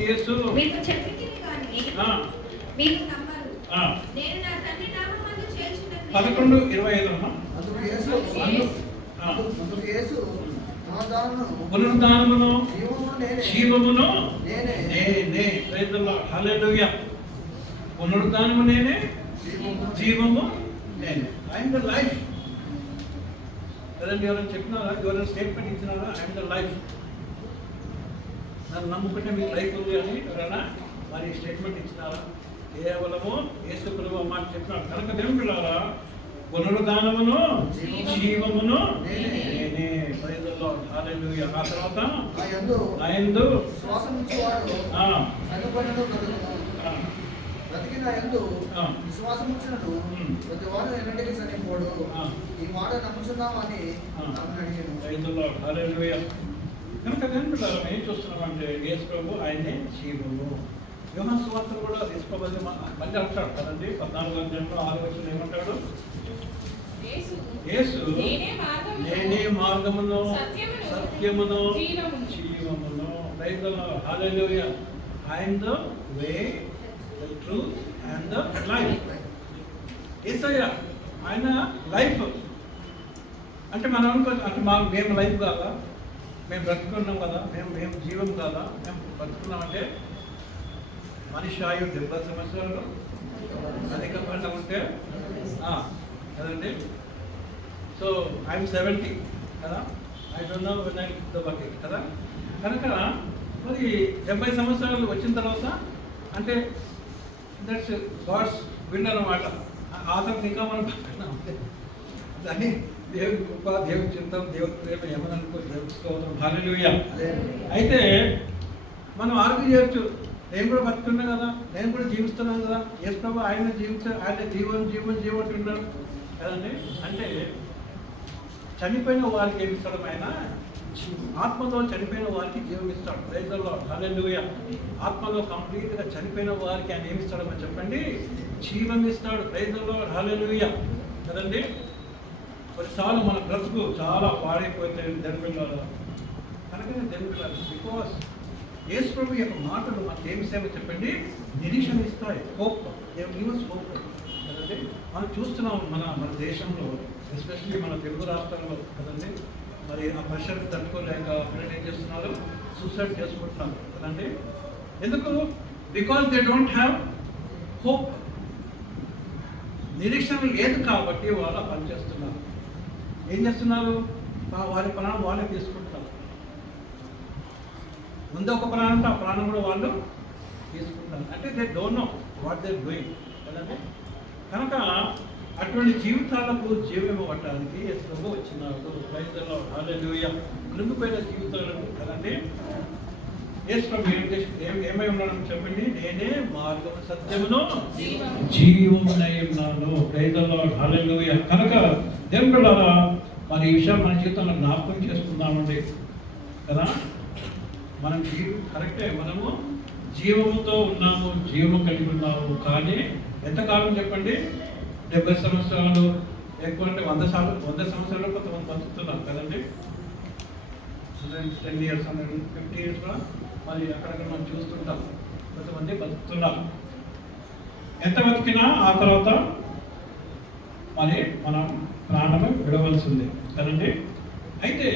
యేసు మీకు చెప్పింది కానీ మీరు నమ్మరు. నేను నా తండ్రి నామమందు చేర్చిన 11:25 అమ్మా. పునరుద్ధానమును జీవమును నేనే. ప్రైజ్లో హల్లెలూయా. పునరుద్ధానము నేనే, జీవము నేనే. ఐఎమ్ ద లైఫ్ కదండి. ఎవరైనా చెప్పినారా? ఎవరైనా స్టేట్మెంట్ ఇచ్చినారా? I am the life. నన్ను నమ్ముకుంటే మీకు లైఫ్ ఉంది అని ఎవరైనా మరి స్టేట్మెంట్ ఇచ్చినారా? కేవలము యేసు ప్రభువు మాట చెప్పినాడు. కనుక దేవుని పిల్లారా, పునరుద్ధానమును జీవమును నేనే. ప్రైజ్లో హల్లెలూయా. ఆ తర్వాత నాయందు విశ్వాసముంచునను ప్రతివాడు ఎన్నటికీ చనిపోడు. ఈ మాట నమ్ముచున్నామని అడిగాను. ప్రైజ్లో హల్లెలూయా. కనుక దేవుని పిల్లారా, ఏం చూస్తున్నామంటే యేసు ప్రభు ఆయనే జీవము. యోహాను సువార్తలో కూడా యేసు ప్రభు మళ్ళీ అంటాడు కదండి. 14:6 ఏమంటాడు? యేసు నేనే మార్గమును సత్యమును జీవమును. ప్రైజ్లో hallelujah. I am the way, the truth and the life. Yesayya ఆయన లైఫ్. అంటే మనం అనుకోవచ్చు అంటే మేము లైఫ్ కాదా, మేము బ్రతుకున్నాం కదా, మేము జీవం కాదా, మేము బ్రతుకున్నామంటే మనిషి ఆయు 70 సంవత్సరాలు అధికంగా ఉంటే కదండి. సో ఐఎమ్ 70 కదా. I don't know when I the bucket కదా. కనుక మరి 70 సంవత్సరాలు వచ్చిన తర్వాత అంటే దట్స్ గాడ్స్ విల్ అన్నమాట. ఆఖరికి ఇంకా మనం పక్కన ఉంటే దాన్ని దేవుడి కృప, దేవుడి చిత్తం, దేవుడి ప్రేమ ఏమని తెలుసుకోవడం. హల్లెలూయా. అయితే మనం ఆర్గ్యూ చేయొచ్చు, నేను కూడా బతుకున్నా కదా, నేను కూడా జీవిస్తున్నాను కదా, యేసు ప్రభు ఆయన ఆయన జీవం అంటున్నాడు కదండి. అంటే చనిపోయిన వారికి ఏమి ఇస్తాడు? ఆయన ఆత్మలో చనిపోయిన వారికి జీవం ఇస్తాడు. ప్రైజ్లో హల్లెలూయా. ఆత్మలో కంప్లీట్గా చనిపోయిన వారికి ఆయన ఏమి ఇస్తాడో చెప్పండి? జీవం ఇస్తాడు. ప్రైజ్లో హల్లెలూయా కదండి. కొన్నిసార్లు మన బ్రతుకు చాలా పాడైపోతే దేవుళ్ళ కనుక దేవుళ్ళ బికాస్ యేసు ప్రభు యొక్క మాటలు మనకి ఏమి సేవ చెప్పండి? నిరీక్షణ ఇస్తాయి. హోప్. గివ్స్ హోప్ కదండి. మనం చూస్తున్నాం మన దేశంలో, ఎస్పెషల్లీ మన తెలుగు రాష్ట్రాల్లో కదండి. మరి ఆ ప్రెషర్ తట్టుకోలేక పిల్లలు ఏం చేస్తున్నారు? సూసైడ్ చేసుకుంటున్నారు కదండి. ఎందుకు? Because they don't have hope. నిరీక్షణ లేదు కాబట్టి వాళ్ళు పనిచేస్తున్నారు. ఏం చేస్తున్నారు? వారి ప్రాణం వాళ్ళే తీసుకుంటున్నారు. ముందు ఒక ప్రాణం ఉంటే ఆ ప్రాణం కూడా వాళ్ళు తీసుకుంటారు. అంటే they don't know what they doing కదండి. కనుక అటువంటి జీవితాలకు జీవం ఇవ్వటానికి యేసు వచ్చినాడు. ప్రైజ్ ది లార్డ్, హల్లెలూయా. కృంగిపోయిన జీవితాలకు కదండి యేసు ఏమై ఉన్నాడు చెప్పండి? నేనే మార్గం సత్యమును జీవమునై ఉన్నాను. Praise the Lord, hallelujah. కనుక దేవుని బిడ్డలారా, మరి ఈ విషయం మన జీవితంలో జ్ఞాపకం చేసుకుందామండి కదా. మనం కరెక్టే, మనము జీవముతో ఉన్నాము, జీవము కలిగి ఉన్నాము. కానీ ఎంతకాలం చెప్పండి? 70 సంవత్సరాలు, ఎక్కువ అంటే 100 సంవత్సరాలు కొంతమంది బతుకుతున్నారు కదండి. 10 years, 150 years కూడా మరి అక్కడక్కడ మనం చూస్తుంటాం, కొంతమంది బతుకుతున్నాం. ఎంత బతికినా ఆ తర్వాత మరి మనం ప్రాణము విడవలసింది కదండి. అయితే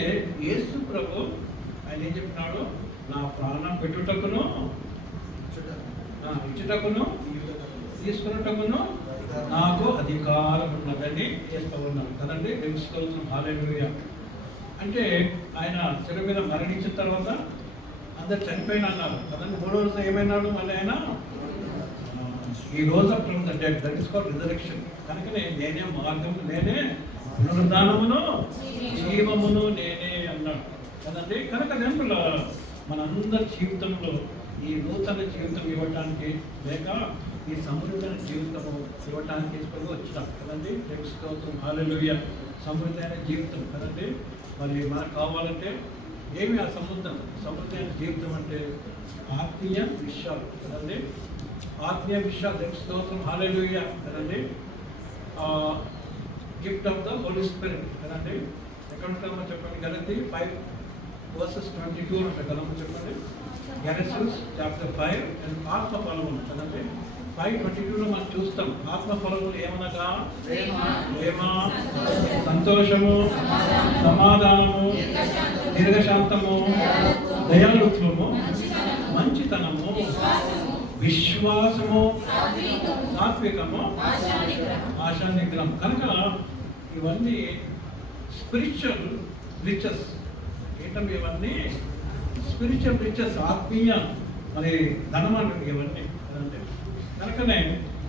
యేసు ప్రభు ఆయన ఏం చెప్పినాడు? నా ప్రాణం పెట్టుటకును ఇచ్చుటకును తీసుకున్నటకును నాకు అధికారం ఉన్నదని చేస్తూ ఉన్నాను కదండి. తెలుసుకోవాల్సిన హల్లెలూయా. అంటే ఆయన శిల మీద మరణించిన తర్వాత అందరు చనిపోయిన అన్నారు కదండి. 3వ రోజు ఏమైనాడు? మళ్ళీ ఆయన ఈ రోజు from the dead, that is called resurrection. కనుకనే నేనే మార్గము, నేనే పునరుద్ధానమును జీవమును నేనే అన్నాడు కదండి. కనుక నేను మనందరి జీవితంలో ఈ నూతన జీవితం ఇవ్వటానికి, లేక ఈ సమృద్ధమైన జీవితము ఇవ్వటానికి తీసుకొని వచ్చినాం కదండి. తెలుసుకోవడం హల్లెలూయా. సమృద్ధమైన జీవితం కదండి. మరి మనకు కావాలంటే ఏమి ఆ సమృద్ధమైన జీవితం అంటే ఆత్మీయ విషయాలు కదండి. ఆత్మీయ విషయాలు తెలుసుకోవడం హల్లెలూయా కదండి. Gift of the Holy Spirit కదండి. ఎక్కడ ఉంటామో చెప్పండి? గలతీ 5:22 ఉంటాయి కదమ్మా చెప్పండి. గెనసిస్ చాప్టర్ 5 అండ్ ఆత్మ ఫలములు కదండి. 5:22లో మనం చూస్తాం ఆత్మ ఫలములు ఏమనగా ప్రేమ, సంతోషము, సమాధానము, దీర్ఘశాంతము, దయాళుత్వము, మంచితనము, విశ్వాసము, సాత్వికము, ఆశానిగ్రహం. కనుక ఇవన్నీ స్పిరిచువల్ రిచెస్. ఏంటంటే ఇవన్నీ స్పిరిచువల్ రిచెస్, ఆత్మీయ మరి ధనం అంటే ఇవన్నీ కదండి. కనుకనే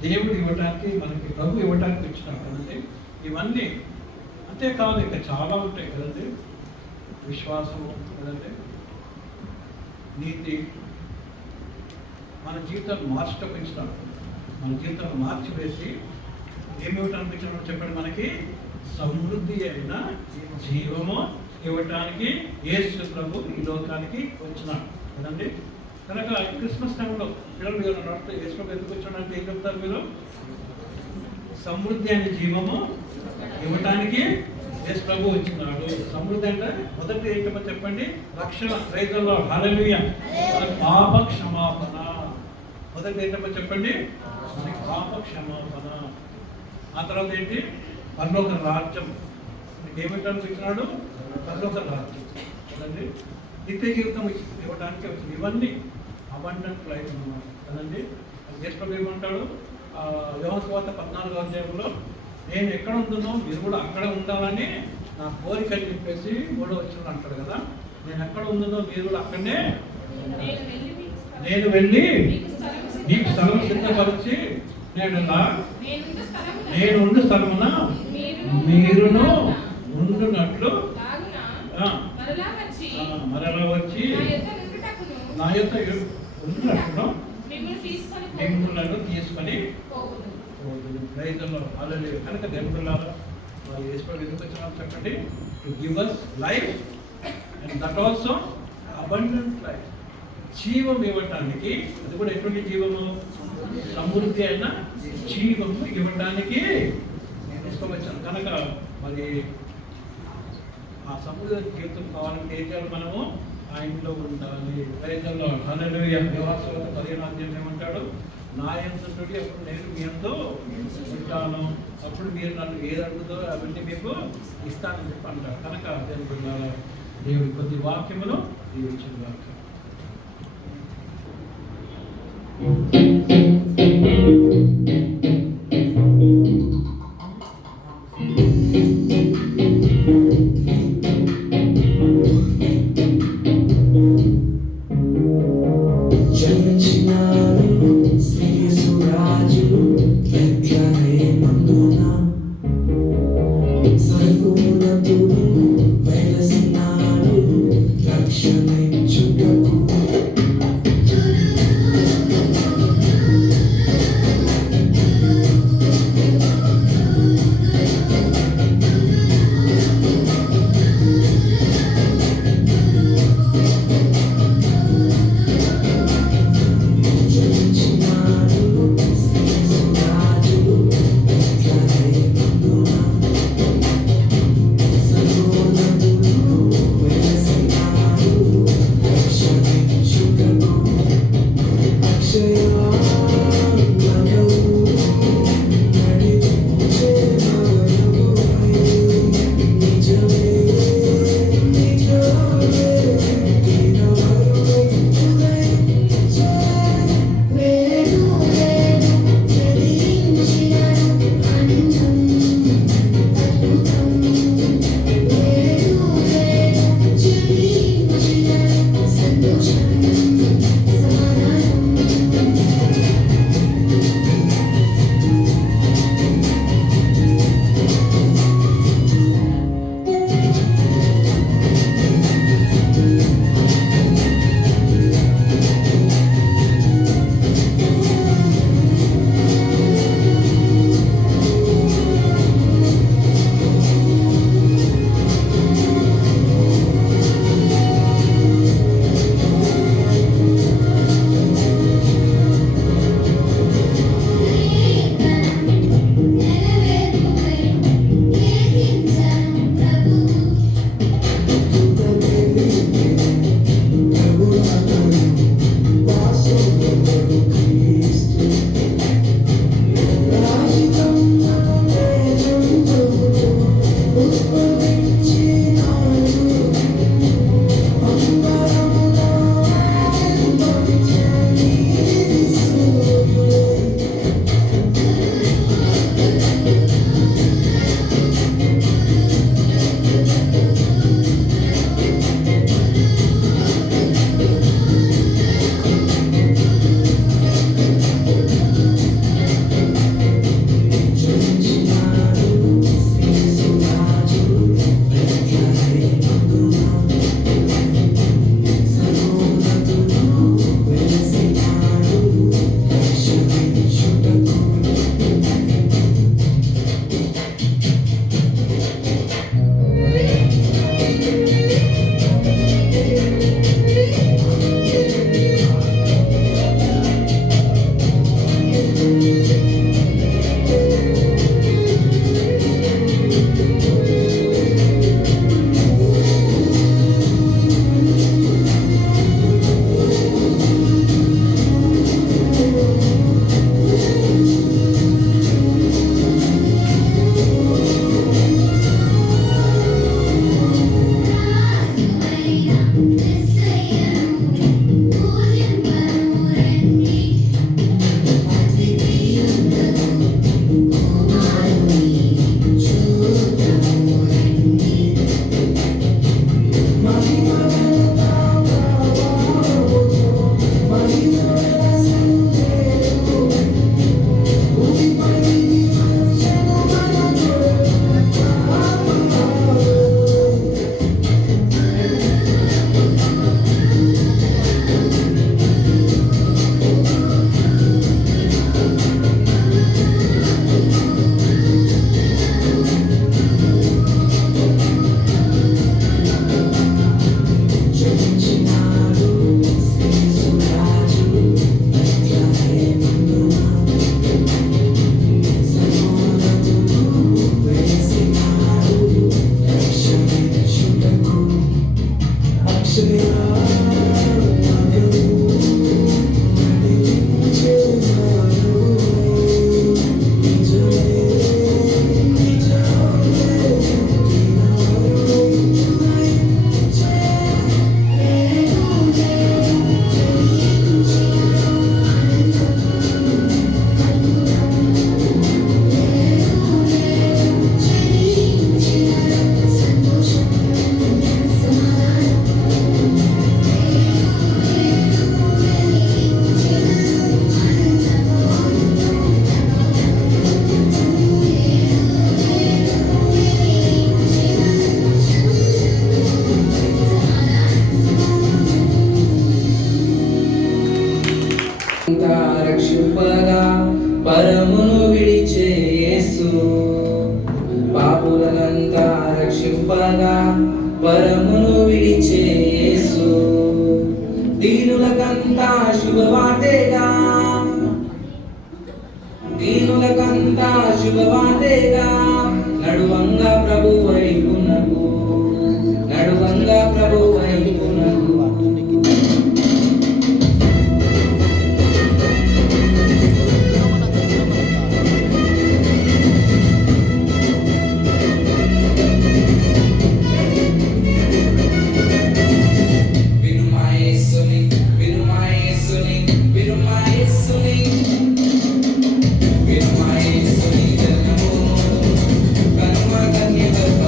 దేవుడు ఇవ్వడానికి, మనకి ప్రభు ఇవ్వడానికి వచ్చినాడు కదండి. ఇవన్నీ అంతేకాదు ఇంకా చాలా ఉంటాయి కదండి. విశ్వాసము కదండి, నీతి, మన జీవితాన్ని మార్చటం ఇచ్చినాడు. మన జీవితాన్ని మార్చివేసి ఏమి ఇవ్వటానికి ఇచ్చినాడు చెప్పండి? మనకి సమృద్ధి అయిన జీవము ఇవ్వటానికి యేసు ప్రభు ఈ లోకానికి వచ్చినాడు కదండి. కనుక క్రిస్మస్ టైంలో పిల్లలు మీరు నడితే యేసు ప్రభు ఎందుకు వచ్చాడంటే ఏం చెప్తారు మీరు? సమృద్ధి అయిన జీవము ఇవ్వటానికి యేసు ప్రభు వచ్చినాడు. సమృద్ధి అంటే మొదటి ఏంటో చెప్పండి? రక్షణ. ప్రైజ్ ది లార్డ్, హల్లెలూయా. పాప క్షమాపణ. మొదటి ఏంటో చెప్పండి? పాప క్షమాపణ. ఆ తర్వాత ఏంటి? పరలోక రాజ్యం. ఏమిటానికి ఇచ్చినాడు? పరలోక రాజ్యం కదండి. నిత్య జీవితం ఇవ్వడానికి వచ్చింది. ఇవన్నీ అబండెంట్ లైఫ్ అన్నమాట కదండి. యేసు ప్రభు ఏమంటాడు? యోహాను సువార్త 14వ అధ్యాయంలో నేను ఎక్కడ ఉంటున్నానో మీరు కూడా అక్కడ ఉండాలని నా కోరిక అని చెప్పేసి 3వ వచనంలో అంటాడు కదా. నేను ఎక్కడ ఉంటున్నానో మీరు కూడా అక్కడనే నేను వెళ్ళి నీకు స్థలం సిద్ధపరిచి నేను ఉండు స్థలమున మీరును ఉండునట్లు మరలా వచ్చి నా యొక్క ఉండునట్లు మిమ్మల్ని తీసుకొని ప్రైజ్ ది లార్డ్, హల్లెలూయా. కనుక దేవుడులారా మరి యేసు ప్రభు ఎందుకు వచ్చినాడు చెప్పండి? To give us life and that also abundant life. జీవం ఇవ్వటానికి, అది కూడా ఎటువంటి జీవము? సమృద్ధి అయిన జీవము ఇవ్వటానికి తీసుకొచ్చాను. కనుక మరి ఆ సమృద్ధి జీవితం కావాలంటే ఏం చేయాలి? మనము ఆయనలో ఉండాలి. ప్రైజ్ ది లార్డ్, హల్లెలూయా. యోహాను సువార్త 15వ అధ్యాయం ఏమంటాడు? నా యందు నుండి అప్పుడు నేను మీ యందు ఉంటాను, అప్పుడు మీరు నన్ను ఏది అడుగుతో అవన్నీ మీకు ఇస్తానని చెప్పి అంటారు. కనుక దేవుడి కొద్ది వాక్యములు దీవించిన వాక్యం. చూపగా పరమును విడిచే యేసు దీనులకంతా శుభవార్తేగా దీనులకంతా శుభవార్తేగా నడువంగా ప్రభు వైపునకు నడువంగా ప్రభు వైపునకు But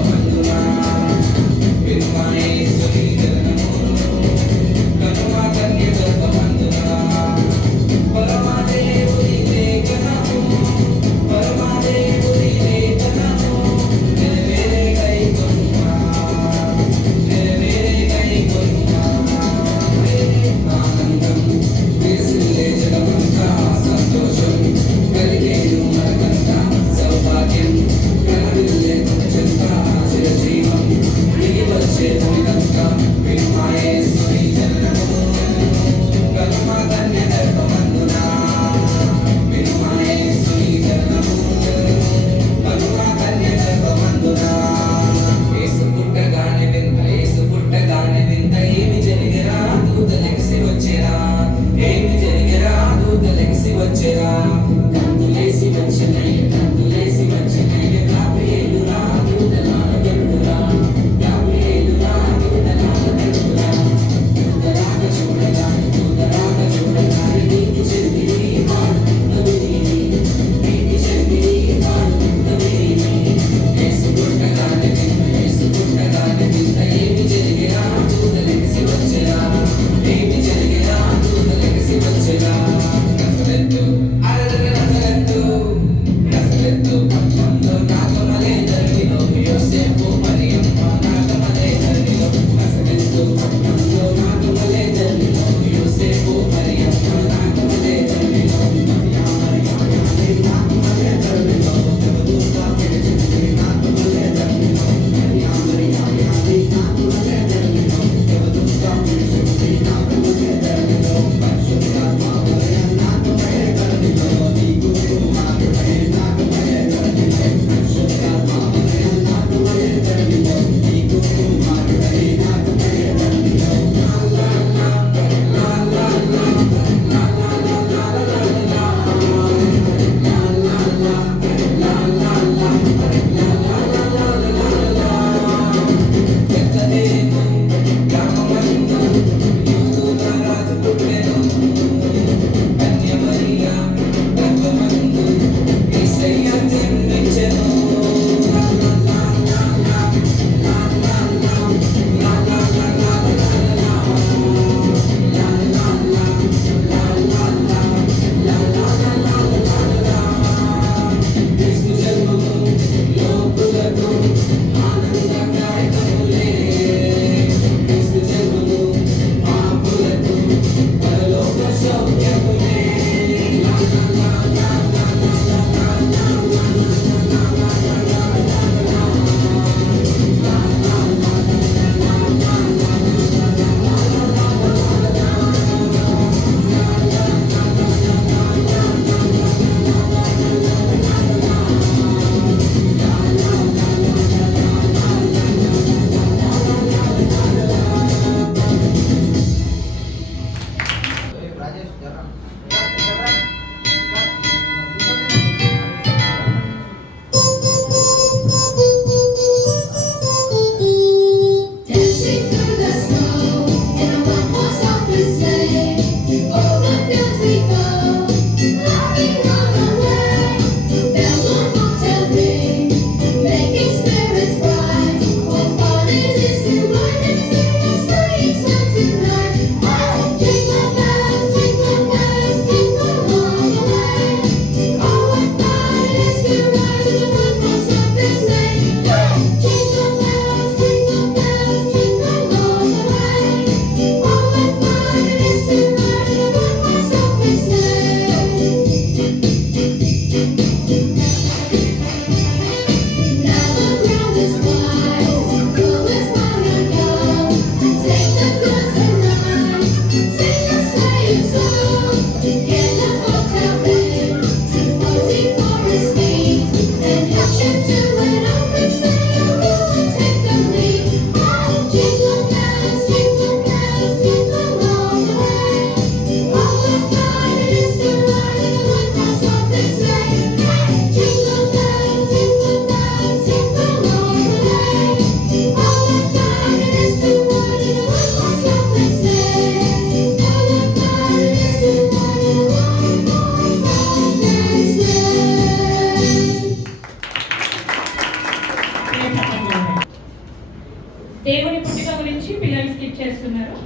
దేవుని పుట్టుక గురించి పిల్లలు స్కిప్ చేస్తున్నారు.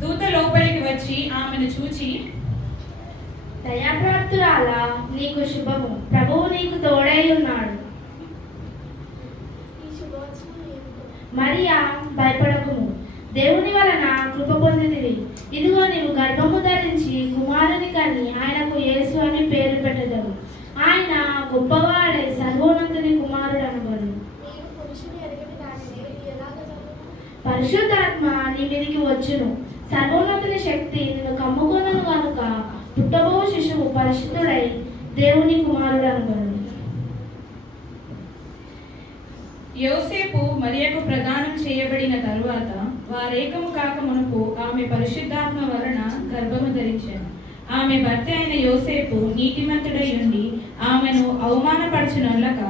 దూత లోపలికి వచ్చి ఆమెను చూచి, దయాప్రాప్తురాల, నీకు శుభము, ప్రభువు నీకు తోడై ఉన్నాడు. మరియా, భయపడకుము, దేవుని వలన కృప పొందితివి. ఇదిగో నీవు గర్భము ధరించి కుమారుని కని ఆయనకు యేసు అని పేరు పెట్టెదవు. ఆయన గొప్పవాడై సర్వోన్నతుని కుమారుడు అనబడు. పరిశుద్ధాత్మ నీ మీదికి వచ్చును, సర్వోన్నతుని శక్తి నిన్ను కమ్ముకొనను కనుక పుట్టబో శిశువు పరిశుద్ధుడై దేవుని కుమారుడు అనబడు. యోసేపు మరియకు ప్రదానం చేయబడిన తరువాత వారేకము కాక మునుపు ఆమె పరిశుద్ధాత్మ వలన గర్భము ధరించాను. ఆమె భర్త అయిన యోసేపు నీతిమంతుడై ఉండి ఆమెను అవమానపరచునొల్లక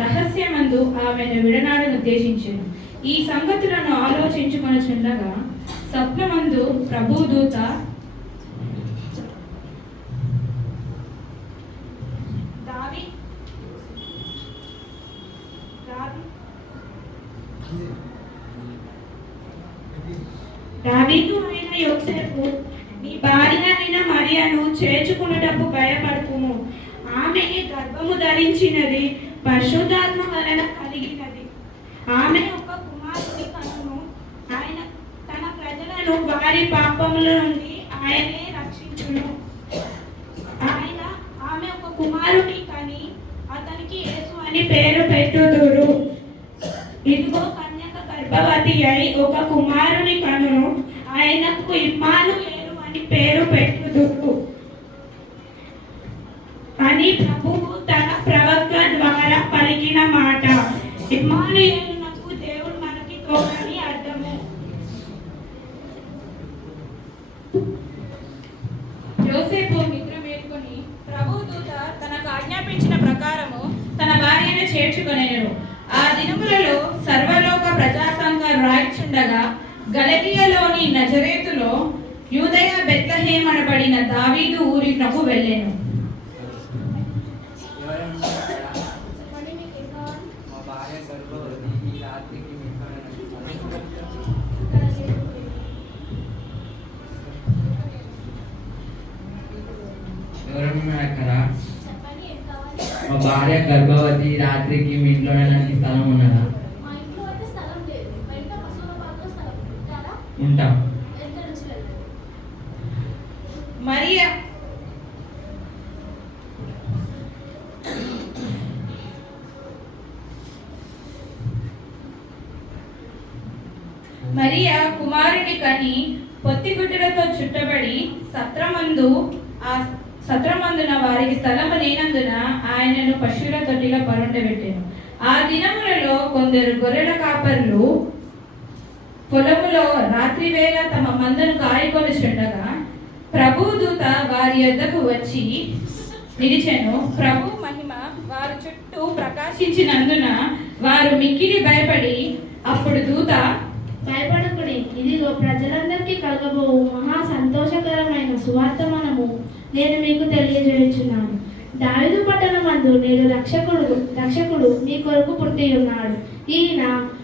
రహస్యమందు ఆమెను విడనాడను ఉద్దేశించాను. ఈ సంగతులను ఆలోచించుకొనుచుండగా స్వప్నమందు ప్రభుదూత దావీదు అయిన యోసేపు, నీ భార్య అయిన మరియను చేర్చుకున్నటకు భయపడుకుము. ఆమె గర్భము ధరించినది పరిశుద్ధాత్మ వలన కలిగినది. ఆమె ఒక కుమారుని కనును. ఆయన తన ప్రజలను వారి పాపముల నుండి ఆయనే రక్షించును. ఆమె ఒక కుమారుని కని అతనికి యేసు అని పేరు పెట్టుదురు. ఇదిగో కన్యక గర్భవతి అయి ఒక కుమారుని కనును. ఆయనకు ఇమ్మానుయేలు అని పేరు పెట్టుదురు అని ప్రభువు తన ప్రవక్త ద్వారా పలికిన మాట. ఇమ్మానుయేలునకు దేవుడు మనకి తోడని అర్థము. యోసేపు నిద్ర మేలుకొని ప్రభుదూత తనకు ఆజ్ఞాపించిన ప్రకారము తన భార్యను చేర్చుకొనెను. ఆ దినములలో సర్వలోక ప్రజాసంఘ రాయిచుండగా గలిలయలోని నజరేతులో యూదయ బెత్లెహేము అనబడిన దావీదు ఊరినకు వెళ్ళెను. మా భార్య గర్భవతి, రాత్రికి మీ ఇంట్లో వెళ్ళడానికి స్థలం ఉన్నదా? ఉంటాం. మరియా కుమారుని కని పొత్తిగుడ్డలతో చుట్టబడి సత్రమందున వారికి స్థలము లేనందున ఆయనను పశువుల తొట్టిలో పరుండబెట్టెను. ఆ దినములలో కొందరు గొర్రెల కాపరులు పొలములో రాత్రి వేళ తమ మందను కాయకొనుచుండగా ప్రభుదూత వారి యొద్దకు వచ్చి నిలిచెను. ప్రభు మహిమ వారి చుట్టూ ప్రకాశించినందున వారు మిక్కిలి భయపడి, అప్పుడు దూత, భయపడకుడి, ఇదిగో ప్రజలందరికీ కలగబోవు మహా సంతోషకరమైన సువార్తమానము నేను మీకు తెలియజేయుచున్నాను. దావీదు పట్టణమందు నేడు రక్షకుడు మీ కొరకు పుట్టి ఉన్నాడు. ఈయన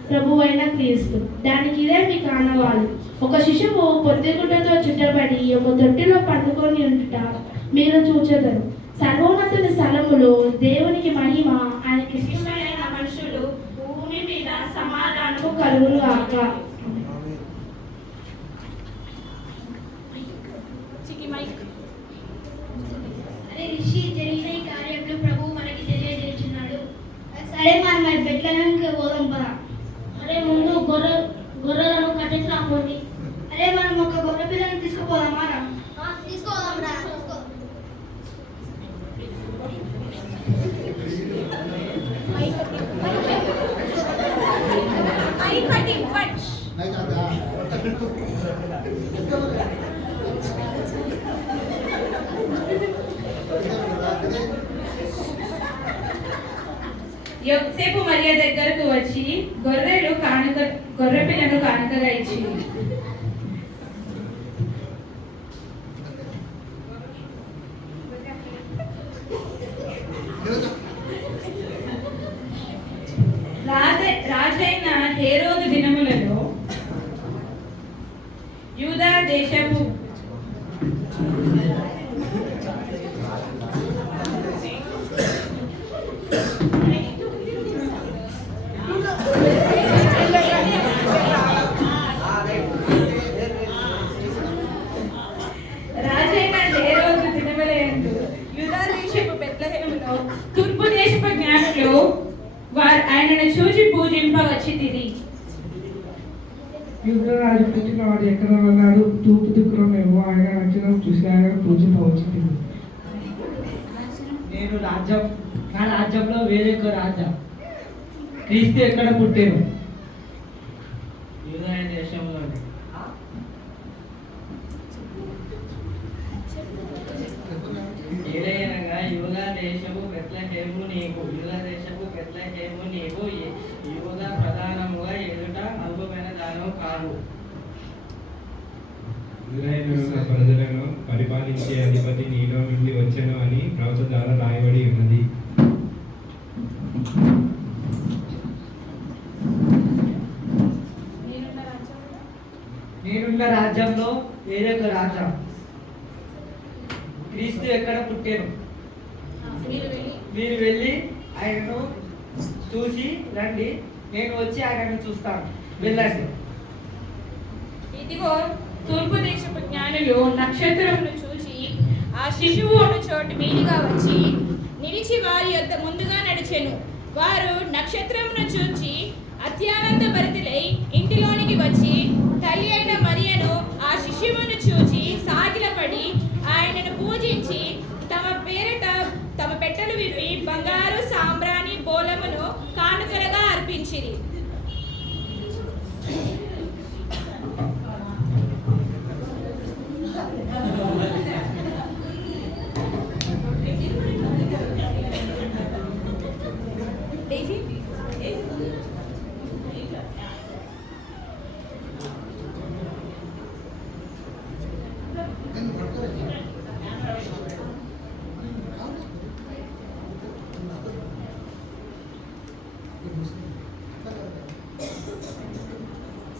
ప్రభువైన క్రీస్తు. దానికి ఇదే మీకు ఆనవాలు. ఒక శిశువు పొత్తిగుడ్డతో చుట్టబడి ఒక తొట్టిలో పండుకొని ఉంటుట మీరు చూచెదరు. సర్వోన్నతుని స్థలములో దేవునికి మహిమ, ఆయనకి ఇష్టమైన మనుషులు భూమి మీద సమాధానము కలుగును గాక. అరే రిషి, జరిగిన ఈ కార్యంలో ప్రభువు మనకి తెలియజేస్తున్నాడు. సరే, మనం బెత్లెహేముకి పోదాం పదా. అరే ముందు గొర్రెలను కట్టేసి రాకండి. అరే, మనం ఒక గొర్రె పిల్లని తీసుకుపోదామా? తీసుకోదాం రా. యోసేపు మరియ దగ్గరకు వచ్చి గొర్రె పిల్లను కానుకగా ఇచ్చింది. రాజైన హేరోదు దినములలో యూదా దేశపు రాజైన హేరోదు దినములందు యూదా దేశపు బెత్లెహేములో తూర్పు దేశపు జ్ఞానులు వారు ఆయనను చూచి పూజింపవచ్చితిరి. యుద్ధరాజు పుట్టిన వాడు ఎక్కడ ఉన్నాడు? తూర్పు దిక్కులో మేము ఆయన నక్షత్రం చూసి ఆయన పూజింపవచ్చు. నేను రాజ్యం, నా రాజ్యంలో వేరొక రాజా. క్రీస్తు ఎక్కడ పుట్టాను? యూదాయ దేశంలో. ఏలయనగా యూదా దేశము బెత్లెహేము నీకు, యూదా దేశము బెత్లెహేము నీకు, యూదా ప్రధానముగా ఎదుట అల్పమైన దానము కాదు. ఇశ్రాయేలు ప్రజలను పరిపాలించే అధిపతి నీలో నుండి వచ్చెను అని ప్రవక్త ద్వారా రాయబడి ఉన్నది. నేనున్న రాజ్యంలో వేరొక రాజా. క్రీస్తు ఎక్కడ పుట్టాను? మీరు వెళ్ళి ఆయనను చూసి రండి, నేను వచ్చి ఆయనను చూస్తాను. వెళ్ళండి. ఇదిగో తూర్పు దేశపు జ్ఞానులు నక్షత్రమును చూచి ఆ శిశువు ఉన్న చోటు మీదుగా వచ్చి నిలిచి వారి యొద్ద ముందుగా నడిచెను. వారు నక్షత్రమును చూచి అత్యానంద భరితులై ఇంటిలోనికి వచ్చి తల్లి అయిన మరియను ఆ శిశువును చూచి సాగిలపడి ఆయనను పూజించి తమ పెట్టెలు విప్పి బంగారు సాంబ్రాణి బోలమును కానుకలుగా అర్పించిరి.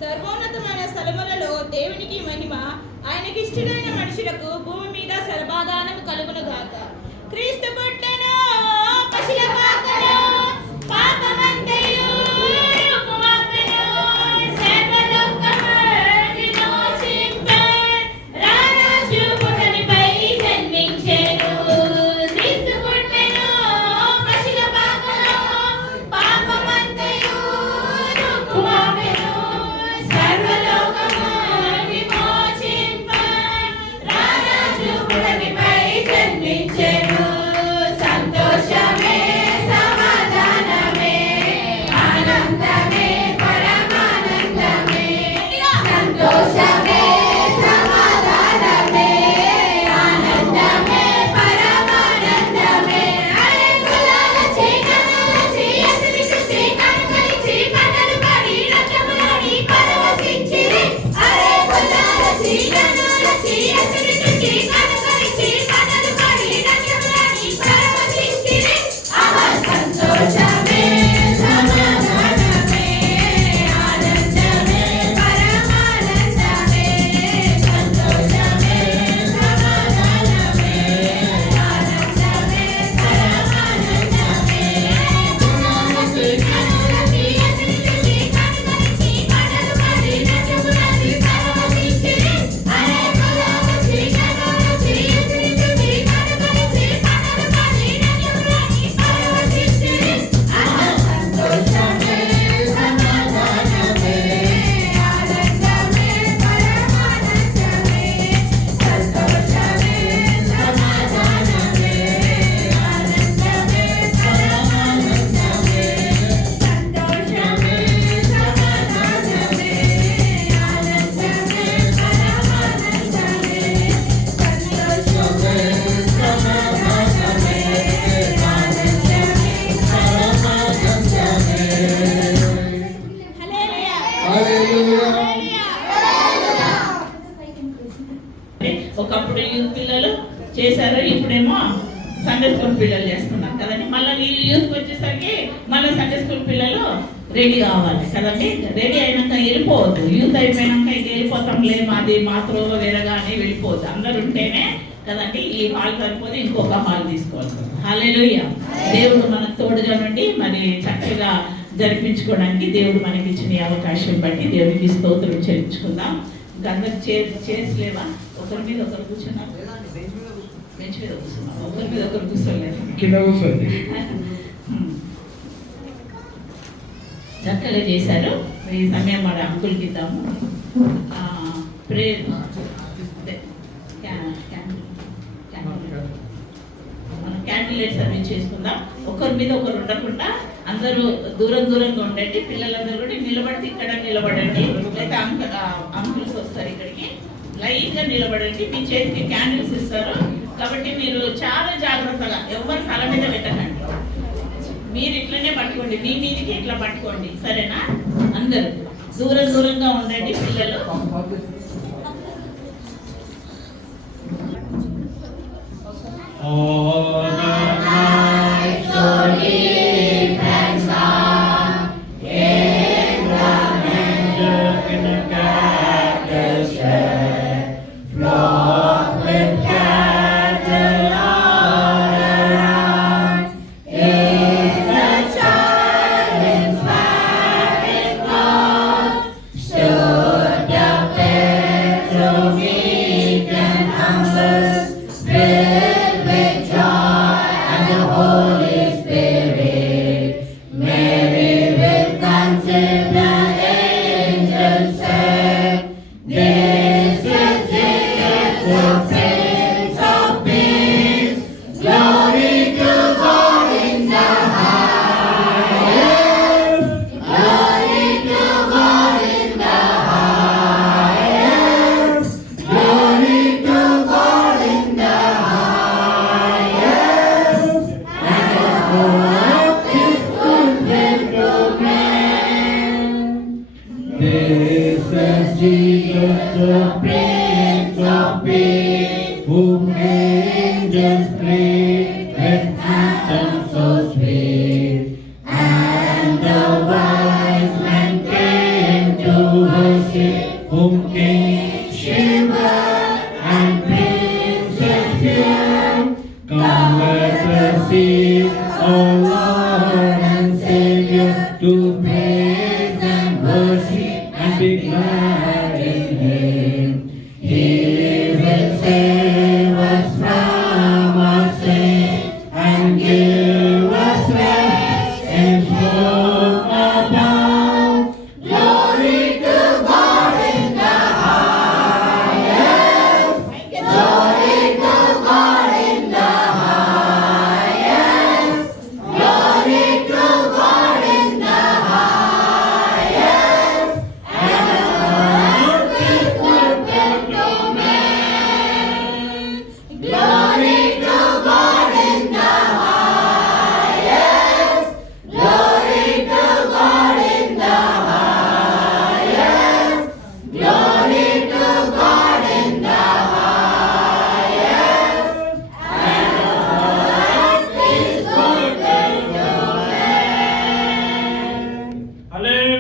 సర్వోన్నతమైన స్థలములలో దేవునికి మహిమ, ఆయనకిష్టులైన మనుషులకు భూమి మీద సర్వాధానము కలుగునుగాక. క్రీస్తు పుట్టెను పశుల పాకలో, పాపమంతయు రూపుమాపెను, సర్వలోకము విమోచింపే, రారాజు పుటమిపై జన్మించెను. క్రీస్తు పుట్టెను పశుల పాకలో, పాపమంతయు రూపుమాపెను, సర్వలోకము విమోచింపే, రారాజు పుటమిపై జన్మించెను. సంతోషమే సమాధానమే ఆనందమే పరమానందమే, సంతోషమే సమాధానమే ఆనందమే పరమానందమే. అరే కులాల చీకటాల చీయసిరి చీకటకలి చీకటలు పడి రక్తములోని పరవశించిరి. అరే కులాల చీకటాల చీయసిరి చీకటకలి చీకటలు పడి రక్తములోని పరవశించిరి. ఆహా సంతోషమే సమాధానమే ఆనందమే పరమానందమే, సంతోషమే సమాధానమే ఆనందమే పరమానందమే. కులాల చీకటాల చీయసిరి చీకటకలి చీకటలు పడి రక్తములోని పరవశించిరి. అరే కులాల చీకటాల చీయసిరి చీకటకలి చీకటలు పడి రక్తములోని పరవశించిరి. ఆహా సంతోషమే సమాధానమే ఆనందమే పరమానందమే, సంతోషమే సమాధానమే ఆనందమే పరమానందమే, సంతోషమే సమాధానమే ఆనందమే పరమానందమే, సంతోషమే సమాధానమే ఒకప్పుడు యూత్ పిల్లలు చేశారు, ఇప్పుడేమో సండే స్కూల్ పిల్లలు చేస్తున్నారు కదండి. మళ్ళీ వీళ్ళు యూత్కి వచ్చేసరికి మళ్ళీ సండే స్కూల్ పిల్లలు రెడీ కావాలి కదండి. రెడీ అయినాక వెళ్ళిపోవద్దు. యూత్ అయిపోయినాక ఇక వెళ్ళిపోతాంలే మాది మా త్రోవ వేరగా అని వెళ్ళిపోవద్దు. అందరు ఉంటేనే కదండి ఈ హాల్ సరిపోతే ఇంకొక హాల్ తీసుకోవాలి. హల్లెలూయా. దేవుడు మనకు తోడుగా నుండి మరి చక్కగా జరిపించుకోవడానికి దేవుడు మనకి ఇచ్చిన ఈ అవకాశం బట్టి దేవుడికి స్తోత్రం చెల్లించుకుందాం. ఇంకా అందరు చేర్స్ లేవా? ఒకరి మీద ఒకరు కూర్చున్నారు, బెంచ్ మీద కూర్చున్నాం, ఒకరి మీద ఒకరు కూర్చోలేదు, కింద కూర్చోండి. చక్కగా చేశారు. ఈ సమయం మన అంకుల్కి ఇద్దాము. ప్రేయర్ మనం క్యాండిల్ లైట్ సర్వీస్ చేసుకుందాం. ఒకరి మీద ఒకరు ఉండకుండా అందరూ దూరంగా ఉండండి. పిల్లలందరూ కూడా నిలబడితే ఇక్కడ నిలబడండి, లేదా అంకుల్స్ వస్తారు ఇక్కడికి. లైన్గా నిలబడండి. మీ చేతికి క్యాండిల్స్ ఇస్తారు కాబట్టి మీరు చాలా జాగ్రత్తగా ఎవరు తల మీద పెట్టకండి. మీరు ఇట్లనే పట్టుకోండి, మీ మీదికి ఇట్లా పట్టుకోండి, సరేనా? అందరూ దూరంగా ఉండండి పిల్లలు. To praise and worship and be glad.